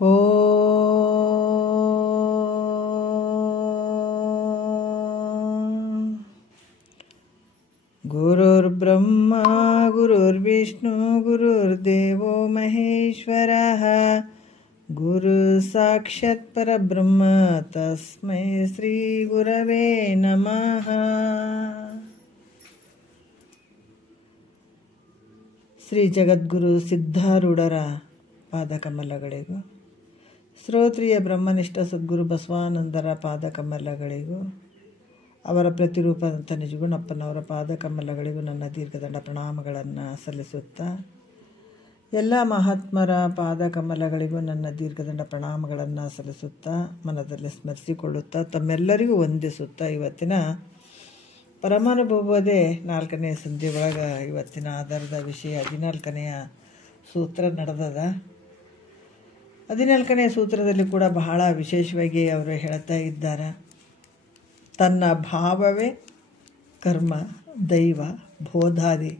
ಓ ಗುರುರ್ಬ್ರಹ್ಮ ಗುರುರ್ವಿಷ್ಣು ಗುರುರ್ದೇವೋ ಮಹೇಶ್ವರಃ ಗುರು ಸಾಕ್ಷಾತ್ ಪರಬ್ರಹ್ಮ ತಸ್ಮೈ ಶ್ರೀ ಗುರವೇ ನಮಃ. ಶ್ರೀ ಜಗದ್ಗುರು ಸಿದ್ಧಾರೂಢರ ಪಾದಕಮಲಗಳಿಗೂ, ಶ್ರೋತ್ರಿಯ ಬ್ರಹ್ಮನಿಷ್ಠ ಸದ್ಗುರು ಬಸವಾನಂದರ ಪಾದಕಮಲಗಳಿಗೂ, ಅವರ ಪ್ರತಿರೂಪದಂಥ ನಿಜಗುಣಪ್ಪನವರ ಪಾದಕಮಲಗಳಿಗೂ ನನ್ನ ದೀರ್ಘದಂಡ ಪ್ರಣಾಮಗಳನ್ನು ಸಲ್ಲಿಸುತ್ತಾ, ಎಲ್ಲ ಮಹಾತ್ಮರ ಪಾದಕಮಲಗಳಿಗೂ ನನ್ನ ದೀರ್ಘದಂಡ ಪ್ರಣಾಮಗಳನ್ನು ಸಲ್ಲಿಸುತ್ತಾ, ಮನದಲ್ಲಿ ಸ್ಮರಿಸಿಕೊಳ್ಳುತ್ತಾ, ತಮ್ಮೆಲ್ಲರಿಗೂ ವಂದಿಸುತ್ತಾ, ಇವತ್ತಿನ ಪರಮಾನುಭವದೇ 4ನೇ ಸಂಧಿ ಒಳಗೆ ಇವತ್ತಿನ ಆಧಾರದ ವಿಷಯ 14ನೆಯ ಸೂತ್ರ ನಡೆದದ. 14ನೇ ಸೂತ್ರದಲ್ಲಿ ಕೂಡ ಬಹಳ ವಿಶೇಷವಾಗಿ ಅವರು ಹೇಳ್ತಾ ಇದ್ದಾರೆ, ತನ್ನ ಭಾವವೇ ಕರ್ಮ ದೈವ ಬೋಧಾದಿ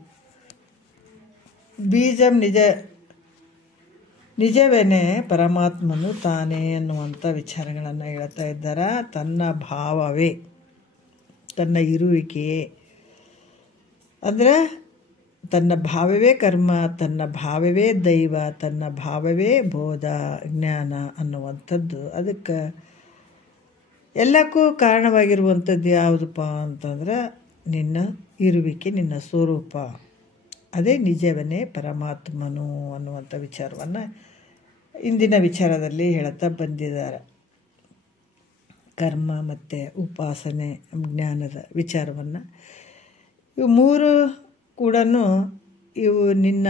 ಬೀಜಂ ನಿಜವೇನೆ ಪರಮಾತ್ಮನು ತಾನೇ ಅನ್ನುವಂಥ ವಿಚಾರಗಳನ್ನು ಹೇಳ್ತಾ ಇದ್ದಾರೆ. ತನ್ನ ಭಾವವೇ, ತನ್ನ ಇರುವಿಕೆಯೇ ಅಂದರೆ ತನ್ನ ಭಾವವೇ ಕರ್ಮ, ತನ್ನ ಭಾವವೇ ದೈವ, ತನ್ನ ಭಾವವೇ ಬೋಧ ಜ್ಞಾನ ಅನ್ನುವಂಥದ್ದು. ಅದಕ್ಕೆ ಎಲ್ಲಕ್ಕೂ ಕಾರಣವಾಗಿರುವಂಥದ್ದು ಯಾವುದಪ್ಪ ಅಂತಂದ್ರೆ ನಿನ್ನ ಇರುವಿಕೆ, ನಿನ್ನ ಸ್ವರೂಪ, ಅದೇ ನಿಜವನ್ನೇ ಪರಮಾತ್ಮನು ಅನ್ನುವಂಥ ವಿಚಾರವನ್ನು ಇಂದಿನ ವಿಚಾರದಲ್ಲಿ ಹೇಳ್ತಾ ಬಂದಿದ್ದಾರೆ. ಕರ್ಮ ಮತ್ತು ಉಪಾಸನೆ ಜ್ಞಾನದ ವಿಚಾರವನ್ನು ಇವು ಮೂರು ಕೂಡ ಇವು ನಿನ್ನ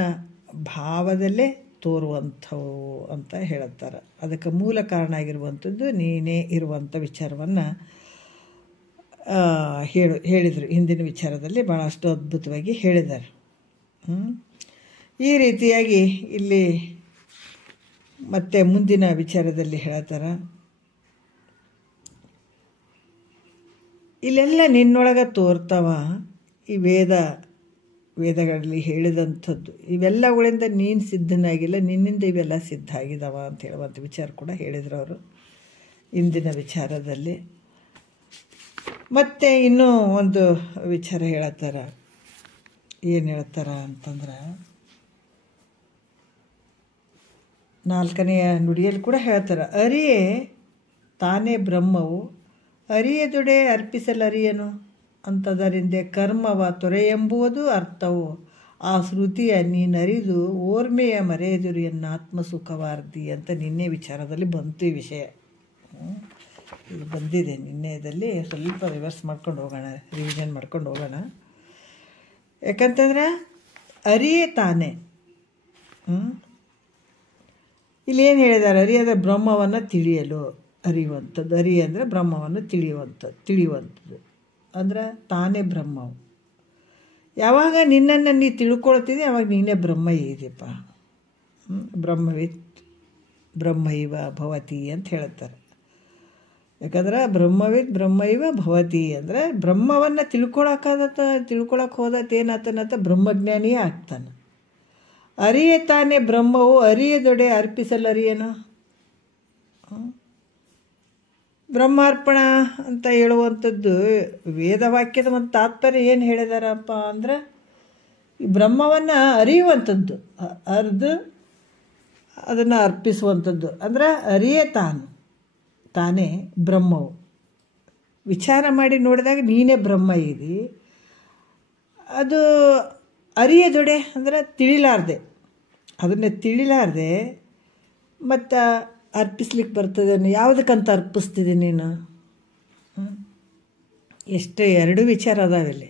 ಭಾವದಲ್ಲೇ ತೋರುವಂಥವು ಅಂತ ಹೇಳುತ್ತಾರೆ. ಅದಕ್ಕೆ ಮೂಲ ಕಾರಣ ಆಗಿರುವಂಥದ್ದು ನೀನೇ ಇರುವಂಥ ವಿಚಾರವನ್ನು ಹೇಳಿದರು. ಹಿಂದಿನ ವಿಚಾರದಲ್ಲಿ ಭಾಳಷ್ಟು ಅದ್ಭುತವಾಗಿ ಹೇಳಿದ್ದಾರೆ. ಈ ರೀತಿಯಾಗಿ ಇಲ್ಲಿ ಮತ್ತೆ ಮುಂದಿನ ವಿಚಾರದಲ್ಲಿ ಹೇಳ್ತಾರೆ, ಇಲ್ಲೆಲ್ಲ ನಿನ್ನೊಳಗೆ ತೋರ್ತಾವ. ಈ ವೇದಗಳಲ್ಲಿ ಹೇಳಿದಂಥದ್ದು ಇವೆಲ್ಲಗಳಿಂದ ನೀನು ಸಿದ್ಧನಾಗಿಲ್ಲ, ನಿನ್ನಿಂದ ಇವೆಲ್ಲ ಸಿದ್ಧ ಆಗಿದಾವ ಅಂತ ಹೇಳುವಂಥ ವಿಚಾರ ಕೂಡ ಹೇಳಿದರು ಅವರು ಇಂದಿನ ವಿಚಾರದಲ್ಲಿ. ಮತ್ತು ಇನ್ನೂ ಒಂದು ವಿಚಾರ ಹೇಳತ್ತಾರ. ಏನು ಹೇಳ್ತಾರ ಅಂತಂದ್ರೆ 4ನೆಯ ನುಡಿಯಲ್ಲಿ ಕೂಡ ಹೇಳ್ತಾರೆ, ಅರಿಯೇ ತಾನೇ ಬ್ರಹ್ಮವು ಅರಿಯದೊಡೆ ಅರ್ಪಿಸಲರಿಯನು ಅಂತದರಿಂದ ಕರ್ಮವ ತೊರೆಯೆಂಬುವುದು ಅರ್ಥವು ಆ ಶ್ರುತಿಯ ನೀನರಿದು ಓರ್ಮೆಯ ಮರೆಯದುರಿಯನ್ನು ಆತ್ಮಸುಖವಾರ್ದಿ ಅಂತ ನಿನ್ನೆ ವಿಚಾರದಲ್ಲಿ ಬಂತು ಈ ವಿಷಯ. ಇದು ಬಂದಿದೆ ನಿನ್ನೆದಲ್ಲಿ, ಸ್ವಲ್ಪ ರಿವರ್ಸ್ ಮಾಡ್ಕೊಂಡು ಹೋಗೋಣ, ರಿವಿಷನ್ ಮಾಡ್ಕೊಂಡು ಹೋಗೋಣ. ಯಾಕಂತಂದ್ರೆ ಅರಿಯೇ ತಾನೇ, ಇಲ್ಲಿ ಏನು ಹೇಳಿದ್ದಾರೆ, ಅರಿಯದ ಬ್ರಹ್ಮವನ್ನು ತಿಳಿಯಲು ಅರಿಯುವಂಥದ್ದು. ಅರಿ ಅಂದರೆ ಬ್ರಹ್ಮವನ್ನು ತಿಳಿಯುವಂಥದ್ದು ಅಂದ್ರೆ ತಾನೇ ಬ್ರಹ್ಮವು. ಯಾವಾಗ ನಿನ್ನನ್ನು ನೀ ತಿಳ್ಕೊಳ್ತಿದ್ದೆ ಅವಾಗ ನೀನೇ ಬ್ರಹ್ಮ ಇದೆಯಪ್ಪ. ಬ್ರಹ್ಮವಿತ್ ಬ್ರಹ್ಮೈವ ಭವತಿ ಅಂತ ಹೇಳ್ತಾರೆ. ಯಾಕಂದ್ರೆ ಬ್ರಹ್ಮೈವ ಭವತಿ ಅಂದರೆ ಬ್ರಹ್ಮವನ್ನು ತಿಳ್ಕೊಳಕ್ಕೆ ಹೋದತ್ತೇನಾತನಂತ ಬ್ರಹ್ಮಜ್ಞಾನಿಯೇ ಆಗ್ತಾನೆ. ಅರಿಯೇ ತಾನೇ ಬ್ರಹ್ಮವು ಅರಿಯದೊಡೆ ಅರ್ಪಿಸಲರಿಯನು. ಬ್ರಹ್ಮಾರ್ಪಣ ಅಂತ ಹೇಳುವಂಥದ್ದು ವೇದವಾಕ್ಯದ ಒಂದು ತಾತ್ಪರ್ಯ ಏನು ಹೇಳಿದಾರಪ್ಪ ಅಂದ್ರೆ ಈ ಬ್ರಹ್ಮವನ್ನು ಅರಿಯುವಂಥದ್ದು, ಅರ್ದು ಅದನ್ನು ಅರ್ಪಿಸುವಂಥದ್ದು. ಅಂದರೆ ಅರಿಯೇ ತಾನೇ ಬ್ರಹ್ಮವು. ವಿಚಾರ ಮಾಡಿ ನೋಡಿದಾಗ ನೀನೇ ಬ್ರಹ್ಮ ಇದಿ. ಅದು ಅರಿಯದೊಡೆ ಅಂದರೆ ತಿಳಿಲಾರ್ದೆ, ಅದನ್ನು ತಿಳಿಲಾರ್ದೆ ಮತ್ತು ಅರ್ಪಿಸ್ಲಿಕ್ಕೆ ಬರ್ತದೆ. ಯಾವುದಕ್ಕಂತ ಅರ್ಪಿಸ್ತಿದೆ ನೀನು? ಎಷ್ಟೇ 2 ವಿಚಾರ ಅದಾವಿಲ್ಲಿ.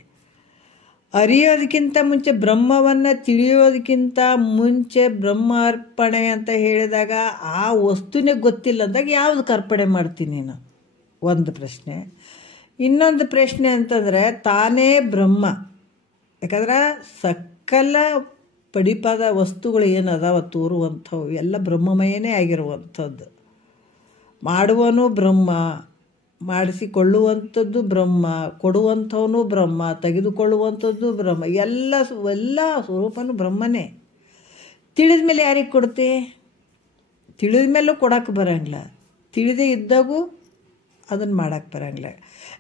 ಅರಿಯೋದಕ್ಕಿಂತ ಮುಂಚೆ, ಬ್ರಹ್ಮವನ್ನು ತಿಳಿಯೋದಕ್ಕಿಂತ ಮುಂಚೆ ಬ್ರಹ್ಮಾರ್ಪಣೆ ಅಂತ ಹೇಳಿದಾಗ ಆ ವಸ್ತುನೇ ಗೊತ್ತಿಲ್ಲ ಅಂದಾಗ ಯಾವುದಕ್ಕೆ ಅರ್ಪಣೆ ಮಾಡ್ತೀನಿ ನೀನು? ಒಂದು ಪ್ರಶ್ನೆ. ಇನ್ನೊಂದು ಪ್ರಶ್ನೆ ಅಂತಂದರೆ ತಾನೇ ಬ್ರಹ್ಮ. ಯಾಕಂದ್ರೆ ಸಕಲ ಪಡಿಪಾದ ವಸ್ತುಗಳು ಏನು ಅದಾವ ತೋರುವಂಥವು ಎಲ್ಲ ಬ್ರಹ್ಮಮಯನೇ ಆಗಿರುವಂಥದ್ದು. ಮಾಡುವನು ಬ್ರಹ್ಮ, ಮಾಡಿಸಿಕೊಳ್ಳುವಂಥದ್ದು ಬ್ರಹ್ಮ, ಕೊಡುವಂಥವನು ಬ್ರಹ್ಮ, ತೆಗೆದುಕೊಳ್ಳುವಂಥದ್ದು ಬ್ರಹ್ಮ, ಎಲ್ಲ ಸ್ವರೂಪನೂ ಬ್ರಹ್ಮನೇ. ತಿಳಿದ ಮೇಲೆ ಯಾರಿಗೆ ಕೊಡ್ತಿ? ತಿಳಿದ ಮೇಲೂ ಕೊಡೋಕ್ಕೆ ಬರೋಂಗಿಲ್ಲ, ತಿಳಿದೇ ಇದ್ದಾಗೂ ಅದನ್ನು ಮಾಡೋಕ್ಕೆ ಬರೋಂಗಿಲ್ಲ.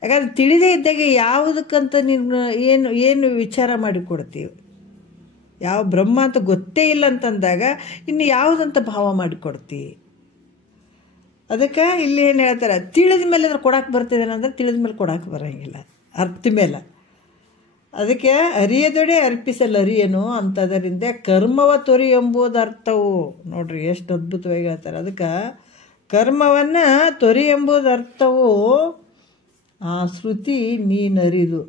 ಯಾಕಂದ್ರೆ ತಿಳಿದೇ ಇದ್ದಾಗೆ ಯಾವುದಕ್ಕಂತ ನೀನು ಏನು ವಿಚಾರ ಮಾಡಿ ಕೊಡ್ತೀವಿ? ಯಾವ ಬ್ರಹ್ಮ ಅಂತ ಗೊತ್ತೇ ಇಲ್ಲ ಅಂತಂದಾಗ ಇನ್ನು ಯಾವುದಂತ ಭಾವ ಮಾಡಿಕೊಡ್ತೀವಿ? ಅದಕ್ಕೆ ಇಲ್ಲಿ ಏನು ಹೇಳ್ತಾರೆ, ತಿಳಿದ ಮೇಲೆ ಅದ್ರ ಕೊಡೋಕೆ ಬರ್ತಿದ್ದೇನೆ ಅಂದರೆ ತಿಳಿದ ಮೇಲೆ ಕೊಡೋಕೆ ಬರೋಂಗಿಲ್ಲ, ಅರ್ಥ ಮೇಲೆ. ಅದಕ್ಕೆ ಅರಿಯದೊಡೆ ಅರ್ಪಿಸಲು ಅರಿಯನು ಅಂಥದರಿಂದ ಕರ್ಮವ ತೊರಿ ಎಂಬುದು ಅರ್ಥವು. ನೋಡ್ರಿ ಎಷ್ಟು ಅದ್ಭುತವಾಗಿ ಹೇಳ್ತಾರೆ. ಅದಕ್ಕೆ ಕರ್ಮವನ್ನು ತೊರಿ ಎಂಬುದು ಅರ್ಥವು ಆ ಶ್ರುತಿ ನೀನರಿದು.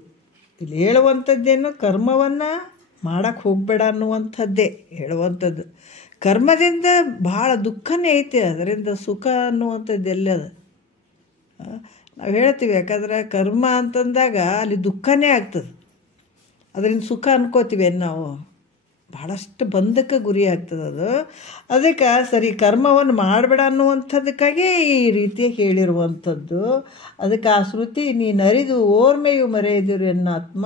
ಇಲ್ಲಿ ಹೇಳುವಂಥದ್ದೇನು, ಕರ್ಮವನ್ನು ಮಾಡೋಕ್ಕೆ ಹೋಗಬೇಡ ಅನ್ನುವಂಥದ್ದೇ ಹೇಳುವಂಥದ್ದು. ಕರ್ಮದಿಂದ ಭಾಳ ದುಃಖನೇ ಐತೆ, ಅದರಿಂದ ಸುಖ ಅನ್ನುವಂಥದ್ದು ಎಲ್ಲದ ನಾವು ಹೇಳ್ತೀವಿ. ಯಾಕಂದ್ರೆ ಕರ್ಮ ಅಂತಂದಾಗ ಅಲ್ಲಿ ದುಃಖನೇ ಆಗ್ತದೆ, ಅದರಿಂದ ಸುಖ ಅನ್ಕೋತೀವಿ ನಾವು. ಭಾಳಷ್ಟು ಬಂಧಕ್ಕೆ ಗುರಿ ಆಗ್ತದೆ ಅದು. ಅದಕ್ಕೆ ಸರಿ ಕರ್ಮವನ್ನು ಮಾಡಬೇಡ ಅನ್ನುವಂಥದ್ದಕ್ಕಾಗಿ ಈ ರೀತಿ ಹೇಳಿರುವಂಥದ್ದು. ಅದಕ್ಕೆ ಆ ಶ್ರುತಿ ನೀನು ಅರಿದು ಓರ್ಮೆಯು ಮರೆಯದಿರು ಎನ್ನಾತ್ಮ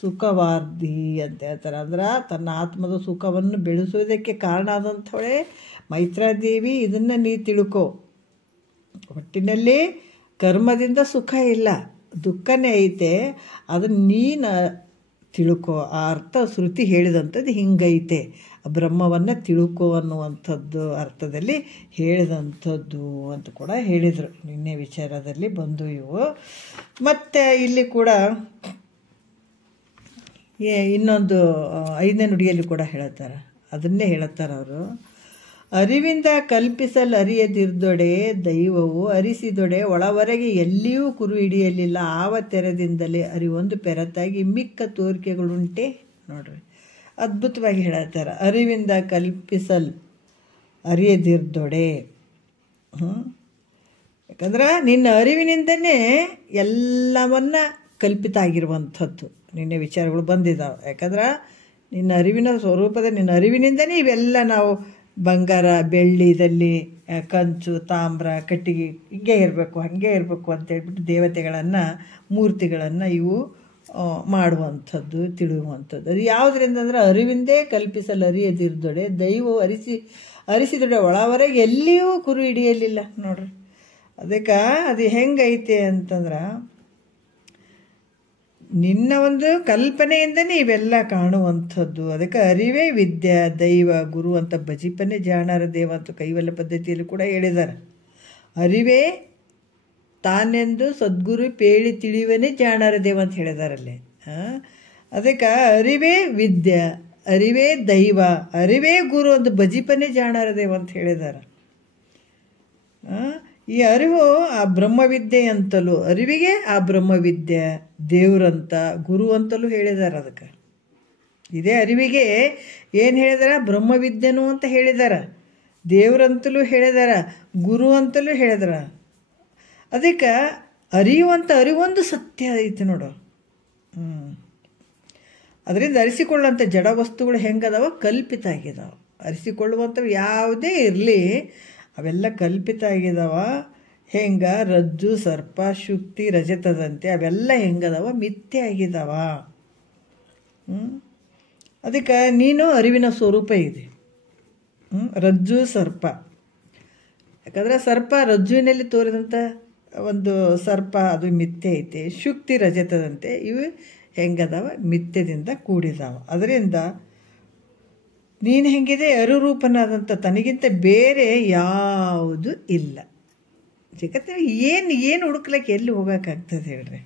ಸುಖವಾರ್ಧಿ ಅಂತ ಹೇಳ್ತಾರೆ. ಅಂದ್ರೆ ತನ್ನ ಆತ್ಮದ ಸುಖವನ್ನು ಬೆಳೆಸೋದಕ್ಕೆ ಕಾರಣ ಆದಂಥವಳೆ ಮೈತ್ರಾದೇವಿ. ಇದನ್ನು ನೀ ತಿಳ್ಕೊ. ಒಟ್ಟಿನಲ್ಲಿ ಕರ್ಮದಿಂದ ಸುಖ ಇಲ್ಲ, ದುಃಖನೇ ಐತೆ, ಅದನ್ನು ನೀನು ತಿಳ್ಕೊ. ಆ ಅರ್ಥ ಶ್ರುತಿ ಹೇಳಿದಂಥದ್ದು ಹಿಂಗೈತೆ, ಬ್ರಹ್ಮವನ್ನು ತಿಳ್ಕೊ ಅನ್ನುವಂಥದ್ದು ಅರ್ಥದಲ್ಲಿ ಹೇಳಿದಂಥದ್ದು ಅಂತ ಕೂಡ ಹೇಳಿದರು. ನಿನ್ನೆ ವಿಚಾರದಲ್ಲಿ ಬಂದು ಇವು. ಮತ್ತು ಇಲ್ಲಿ ಕೂಡ ಇನ್ನೊಂದು 5ನೇ ನುಡಿಯಲ್ಲಿ ಕೂಡ ಹೇಳ್ತಾರೆ, ಅದನ್ನೇ ಹೇಳ್ತಾರೆ ಅವರು. ಅರಿವಿಂದ ಕಲ್ಪಿಸಲು ಅರಿಯದಿರ್ದೊಡೆ ದೈವವು ಅರಿಸಿದೊಡೆ ಒಳವರೆಗೆ ಎಲ್ಲಿಯೂ ಕುರು ಹಿಡಿಯಲಿಲ್ಲ. ಆವ ತೆರೆದಿಂದಲೇ ಅರಿವೊಂದು ಪೆರತಾಗಿ ಮಿಕ್ಕ ತೋರಿಕೆಗಳುಂಟೆ. ನೋಡ್ರಿ ಅದ್ಭುತವಾಗಿ ಹೇಳ್ತಾರೆ. ಅರಿವಿಂದ ಕಲ್ಪಿಸಲು ಅರಿಯದಿರ್ದೊಡೆ. ಯಾಕಂದ್ರೆ ನಿನ್ನ ಅರಿವಿನಿಂದನೇ ಎಲ್ಲವನ್ನ ಕಲ್ಪಿತ ಆಗಿರುವಂಥದ್ದು. ನಿನ್ನೆ ವಿಚಾರಗಳು ಬಂದಿದ್ದಾವೆ. ಯಾಕಂದ್ರೆ ನಿನ್ನ ಅರಿವಿನ ಸ್ವರೂಪದ ನಿನ್ನ ಅರಿವಿನಿಂದನೇ ಇವೆಲ್ಲ ನಾವು ಬಂಗಾರ ಬೆಳ್ಳಿದಲ್ಲಿ ಕಂಚು ತಾಮ್ರ ಕಟ್ಟಿಗೆ ಹಿಂಗೆ ಇರಬೇಕು ಹಾಗೆ ಇರಬೇಕು ಅಂತೇಳ್ಬಿಟ್ಟು ದೇವತೆಗಳನ್ನು ಮೂರ್ತಿಗಳನ್ನು ಇವು ಮಾಡುವಂಥದ್ದು ತಿಳಿಯುವಂಥದ್ದು. ಅದು ಯಾವುದರಿಂದ ಅಂದರೆ ಅರಿವಿಂದೇ ಕಲ್ಪಿಸಲು ಅರಿಯದಿರ್ದೊಡೆ ದೈವ ಅರಿಸಿದೊಡೆ ಒಳವರೆಗೆ ಎಲ್ಲಿಯೂ ಕುರು ಹಿಡಿಯಲಿಲ್ಲ. ನೋಡ್ರಿ ಅದಕ್ಕೆ ಅದು ಹೆಂಗೈತೆ ಅಂತಂದ್ರೆ ನಿನ್ನ ಒಂದು ಕಲ್ಪನೆಯಿಂದನೇ ಇವೆಲ್ಲ ಕಾಣುವಂಥದ್ದು. ಅದಕ್ಕೆ ಅರಿವೇ ವಿದ್ಯಾ ದೈವ ಗುರು ಅಂತ ಬಜಿಪನೆ ಜಾಣರ ದೇವ ಅಂತ ಕೈವಲ್ಯ ಪದ್ಧತಿಯಲ್ಲಿ ಕೂಡ ಹೇಳಿದ್ದಾರೆ. ಅರಿವೇ ತಾನೆಂದು ಸದ್ಗುರು ಪೇಳಿ ತಿಳಿವನೇ ಜಾಣರ ದೇವ ಅಂತ ಹೇಳಿದಾರಲ್ಲಿ. ಅದಕ್ಕೆ ಅರಿವೇ ವಿದ್ಯಾ, ಅರಿವೇ ದೈವ, ಅರಿವೇ ಗುರು ಅಂತ ಬಜಿಪನೆ ಜಾಣರ ದೇವ ಅಂತ ಹೇಳಿದ್ದಾರೆ. ಈ ಅರಿವು ಆ ಬ್ರಹ್ಮವಿದ್ಯೆ ಅಂತಲೂ, ಅರಿವಿಗೆ ಆ ಬ್ರಹ್ಮವಿದ್ಯೆ ದೇವ್ರಂತ ಗುರು ಅಂತಲೂ ಹೇಳಿದ್ದಾರೆ. ಅದಕ್ಕೆ ಇದೇ ಅರಿವಿಗೆ ಏನು ಹೇಳಿದಾರ, ಬ್ರಹ್ಮವಿದ್ಯೆನು ಅಂತ ಹೇಳಿದಾರ, ದೇವ್ರಂತಲೂ ಹೇಳಿದಾರ, ಗುರು ಅಂತಲೂ ಹೇಳಿದಾರ. ಅದಕ್ಕೆ ಅರಿಯುವಂಥ ಅರಿವೊಂದು ಸತ್ಯ ಐತಿ ನೋಡು. ಅದರಿಂದ ಅರಿಸಿಕೊಳ್ಳುವಂಥ ಜಡ ವಸ್ತುಗಳು ಹೆಂಗದಾವ, ಕಲ್ಪಿತ ಆಗಿದಾವ. ಅರಿಸಿಕೊಳ್ಳುವಂಥವು ಯಾವುದೇ ಇರಲಿ ಅವೆಲ್ಲ ಕಲ್ಪಿತ ಆಗಿದಾವ. ಹೆಂಗ ರಜ್ಜು ಸರ್ಪ ಶುಕ್ತಿ ರಜತದಂತೆ ಅವೆಲ್ಲ ಹೆಂಗದಾವ, ಮಿಥ್ಯೆ ಆಗಿದಾವ. ಅದಕ್ಕೆ ನೀನು ಅರಿವಿನ ಸ್ವರೂಪ ಇದೆ. ರಜ್ಜು ಸರ್ಪ, ಯಾಕಂದರೆ ಸರ್ಪ ರಜ್ಜುವಿನಲ್ಲಿ ತೋರಿದಂಥ ಒಂದು ಸರ್ಪ ಅದು ಮಿಥ್ಯೆ ಐತೆ. ಶುಕ್ತಿ ರಜತದಂತೆ ಇವು ಹೆಂಗದಾವ, ಮಿಥ್ಯದಿಂದ ಕೂಡಿದಾವ. ಅದರಿಂದ ನೀನು ಹೆಂಗಿದೆ, ಅರುರೂಪನಾದಂಥ ತನಗಿಂತ ಬೇರೆ ಯಾವುದು ಇಲ್ಲ ಜಗತ್ತಿನ. ಏನು ಹುಡುಕ್ಲಿಕ್ಕೆ ಎಲ್ಲಿ ಹೋಗೋಕ್ಕಾಗ್ತದೆ ಹೇಳ್ರಿ.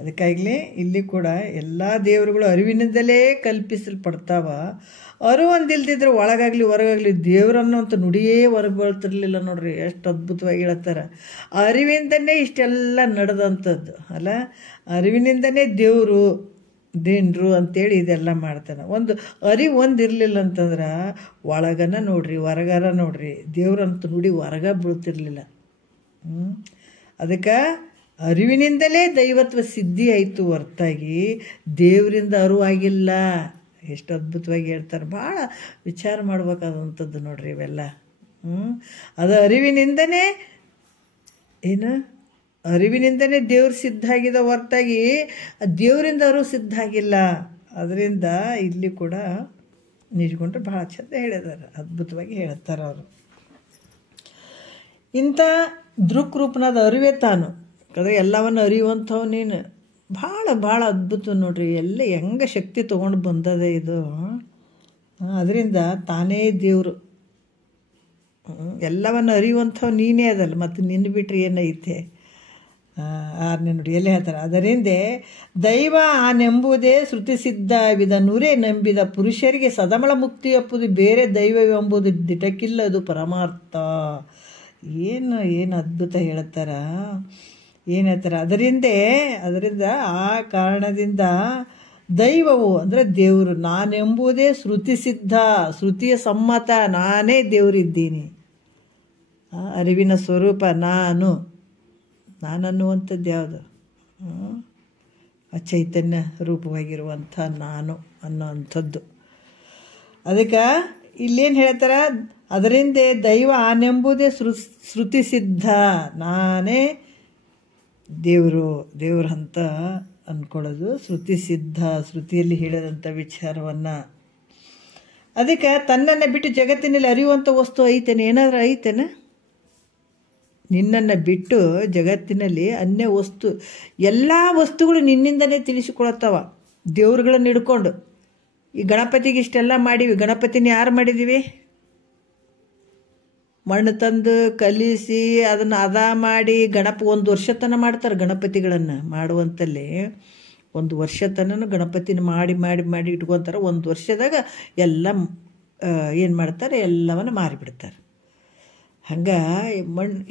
ಅದಕ್ಕಾಗಲೇ ಇಲ್ಲಿ ಕೂಡ ಎಲ್ಲ ದೇವರುಗಳು ಅರಿವಿನಿಂದಲೇ ಕಲ್ಪಿಸಲ್ಪಡ್ತಾವ. ಅರಿವೊಂದಿಲ್ದಿದ್ರೆ ಒಳಗಾಗಲಿ ಹೊರಗಾಗಲಿ ದೇವರನ್ನು ಅಂತ ನುಡಿಯೇ ಹೊರಗೆ ಬಳ್ತಿರ್ಲಿಲ್ಲ. ನೋಡ್ರಿ ಎಷ್ಟು ಅದ್ಭುತವಾಗಿ ಹೇಳ್ತಾರೆ. ಅರಿವಿಂದನೇ ಇಷ್ಟೆಲ್ಲ ನಡೆದಂಥದ್ದು ಅಲ್ಲ. ಅರಿವಿನಿಂದನೇ ದೇವರು ದೇನ್ರು ಅಂತೇಳಿ ಇದೆಲ್ಲ ಮಾಡ್ತಾನೆ. ಒಂದು ಅರಿವು ಒಂದಿರಲಿಲ್ಲ ಅಂತಂದ್ರೆ ಒಳಗನ ನೋಡ್ರಿ ಹೊರಗಾರ ನೋಡ್ರಿ ದೇವ್ರಂತ ನುಡಿ ಹೊರಗ ಬೀಳ್ತಿರ್ಲಿಲ್ಲ. ಅದಕ್ಕೆ ಅರಿವಿನಿಂದಲೇ ದೈವತ್ವ ಸಿದ್ಧಿ ಆಯಿತು ಹೊರತಾಗಿ ದೇವರಿಂದ ಅರಿವಾಗಿಲ್ಲ. ಎಷ್ಟು ಅದ್ಭುತವಾಗಿ ಹೇಳ್ತಾರೆ. ಭಾಳ ವಿಚಾರ ಮಾಡ್ಬೇಕಾದಂಥದ್ದು ನೋಡ್ರಿ ಇವೆಲ್ಲ. ಅದು ಅರಿವಿನಿಂದನೇ ಅರಿವಿನಿಂದನೇ ದೇವ್ರು ಸಿದ್ಧ ಆಗಿದೆ ಹೊರತಾಗಿ ದೇವರಿಂದ ಅರಿವು ಸಿದ್ಧ ಆಗಿಲ್ಲ. ಅದರಿಂದ ಇಲ್ಲಿ ಕೂಡ ನಿಜಗೊಂಡ್ರೆ ಭಾಳ ಚಂದ ಹೇಳಿದಾರೆ, ಅದ್ಭುತವಾಗಿ ಹೇಳ್ತಾರೆ ಅವರು. ಇಂಥ ದೃಕ್ರೂಪನಾದ ಅರಿವೇ ತಾನು, ಯಾಕಂದರೆ ಎಲ್ಲವನ್ನು ಅರಿಯುವಂಥವು ನೀನು. ಭಾಳ ಭಾಳ ಅದ್ಭುತ ನೋಡ್ರಿ, ಎಲ್ಲ ಹೆಂಗೆ ಶಕ್ತಿ ತೊಗೊಂಡು ಬಂದದೆ ಇದು. ಅದರಿಂದ ತಾನೇ ದೇವರು, ಎಲ್ಲವನ್ನು ಅರಿಯುವಂಥವು ನೀನೇ ಅದಲ್ಲ, ಮತ್ತು ನಿನ್ನ ಬಿಟ್ಟರೆ ಏನೈತೆ. ಆರನೇ ನುಡಿ ಎಲ್ಲಿ ಹೇಳ್ತಾರೆ, ಅದರಿಂದ ದೈವ ಆನೆಂಬುದೇ ಶ್ರುತಿಸಿದ್ದ ನೂರೇ ನಂಬಿದ ಪುರುಷರಿಗೆ ಸದಮಳ ಮುಕ್ತಿ ಅಪ್ಪುದು ಬೇರೆ ದೈವವೆಂಬುದು ದಿಟಕ್ಕಿಲ್ಲದು ಪರಮಾರ್ಥ. ಏನು ಅದ್ಭುತ ಹೇಳ್ತಾರ, ಏನು ಹೇಳ್ತಾರೆ. ಅದರಿಂದ ಆ ಕಾರಣದಿಂದ ದೈವವು ಅಂದರೆ ದೇವರು ನಾನೆಂಬುದೇ ಶ್ರುತಿಸಿದ್ಧ, ಶ್ರುತಿಯ ಸಮ್ಮತ, ನಾನೇ ದೇವರಿದ್ದೀನಿ. ಅರಿವಿನ ಸ್ವರೂಪ ನಾನನ್ನುವಂಥದ್ದು ಯಾವುದು, ಚೈತನ್ಯ ರೂಪವಾಗಿರುವಂಥ ನಾನು ಅನ್ನೋವಂಥದ್ದು. ಅದಕ್ಕೆ ಇಲ್ಲೇನು ಹೇಳ್ತಾರೆ, ಅದರಿಂದ ದೈವ ಆನೆಂಬುದೇ ಶ್ರುತಿಸಿದ್ಧ, ನಾನೇ ದೇವರು ಅಂತ ಅಂದ್ಕೊಳ್ಳೋದು ಶ್ರುತಿಸಿದ್ಧ, ಶ್ರುತಿಯಲ್ಲಿ ಹೇಳಿದಂಥ ವಿಚಾರವನ್ನು. ಅದಕ್ಕೆ ತನ್ನನ್ನು ಬಿಟ್ಟು ಜಗತ್ತಿನಲ್ಲಿ ಅರಿಯುವಂಥ ವಸ್ತು ಐತೇನೆ, ಏನಾದರೂ ಐತೇನೆ? ನಿನ್ನನ್ನು ಬಿಟ್ಟು ಜಗತ್ತಿನಲ್ಲಿ ಅನ್ಯ ವಸ್ತು, ಎಲ್ಲ ವಸ್ತುಗಳು ನಿನ್ನಿಂದನೇ ತಿಳಿಸಿಕೊಳತ್ತವ. ದೇವ್ರುಗಳನ್ನು ಹಿಡ್ಕೊಂಡು ಈ ಗಣಪತಿಗೆ ಇಷ್ಟೆಲ್ಲ ಮಾಡೀವಿ. ಗಣಪತಿನ ಯಾರು ಮಾಡಿದ್ದೀವಿ? ಮಣ್ಣು ತಂದು ಕಲಿಸಿ ಅದನ್ನು ಮಾಡಿ ಒಂದು ವರ್ಷ ತನಕ ಮಾಡ್ತಾರೆ. ಗಣಪತಿಗಳನ್ನು ಮಾಡುವಂತಲ್ಲಿ 1 ವರ್ಷ ತನಕ ಗಣಪತಿನ ಮಾಡಿ ಇಟ್ಕೊತಾರೆ. 1 ವರ್ಷದಾಗ ಎಲ್ಲ ಏನು ಮಾಡ್ತಾರೆ, ಎಲ್ಲವನ್ನು ಮಾರಿಬಿಡ್ತಾರೆ. ಹಂಗೆ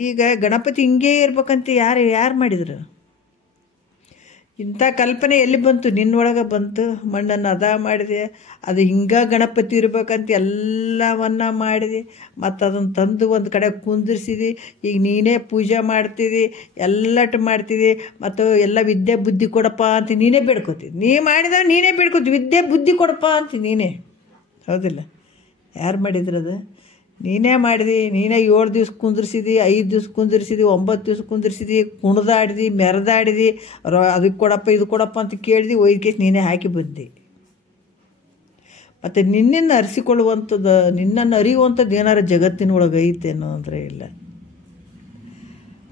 ಈಗ ಗಣಪತಿ ಹಿಂಗೇ ಇರ್ಬೇಕಂತ ಯಾರು ಮಾಡಿದ್ರು? ಇಂಥ ಕಲ್ಪನೆ ಎಲ್ಲಿ ಬಂತು? ನಿನ್ನೊಳಗೆ ಬಂತು. ಮಣ್ಣನ್ನು ಮಾಡಿದೆ, ಅದು ಹಿಂಗೆ ಗಣಪತಿ ಇರ್ಬೇಕಂತ ಎಲ್ಲವನ್ನ ಮಾಡಿದೆ, ಮತ್ತು ಅದನ್ನು ತಂದು ಒಂದು ಕಡೆ ಕುಂದಿರ್ಸಿದಿ. ಈಗ ನೀನೇ ಪೂಜೆ ಮಾಡ್ತಿದ್ದಿ, ಎಲ್ಲಟ್ಟು ಮಾಡ್ತಿದ್ದಿ, ಮತ್ತು ಎಲ್ಲ ವಿದ್ಯೆ ಬುದ್ಧಿ ಕೊಡಪ್ಪ ಅಂತ ನೀನೇ ಬೇಡ್ಕೋತಿದ್ದಿ. ನೀ ಮಾಡಿದಾಗ ನೀನೇ ಬೇಡ್ಕೋತಿ, ವಿದ್ಯೆ ಬುದ್ಧಿ ಕೊಡಪ್ಪ ಅಂತ ನೀನೇ. ಹೌದಿಲ್ಲ? ಯಾರು ಮಾಡಿದ್ರದು? ನೀನೇ ಮಾಡಿದಿ. ನೀನೇ 7 ದಿವ್ಸ ಕುಂದಿರ್ಸಿದಿ, 5 ದಿವ್ಸ ಕುಂದಿರ್ಸಿದಿ, 9 ದಿವ್ಸ ಕುಂದಿರ್ಸಿದಿ, ಕುಣಿದಾಡಿದಿ, ಮೆರೆದಾಡಿದಿ, ಅದಕ್ಕೆ ಕೊಡಪ್ಪ ಇದು ಕೊಡಪ್ಪ ಅಂತ ಕೇಳಿದಿ, ಒಯ್ದು ನೀನೇ ಹಾಕಿ ಬಂದಿ. ಮತ್ತು ನಿನ್ನನ್ನು ಅರಿಸಿಕೊಳ್ಳುವಂಥದ್ದು, ನಿನ್ನನ್ನು ಅರಿಯುವಂಥದ್ದು ಏನಾರು ಜಗತ್ತಿನೊಳಗೆ ಐತೇನೋ ಅಂದರೆ ಇಲ್ಲ.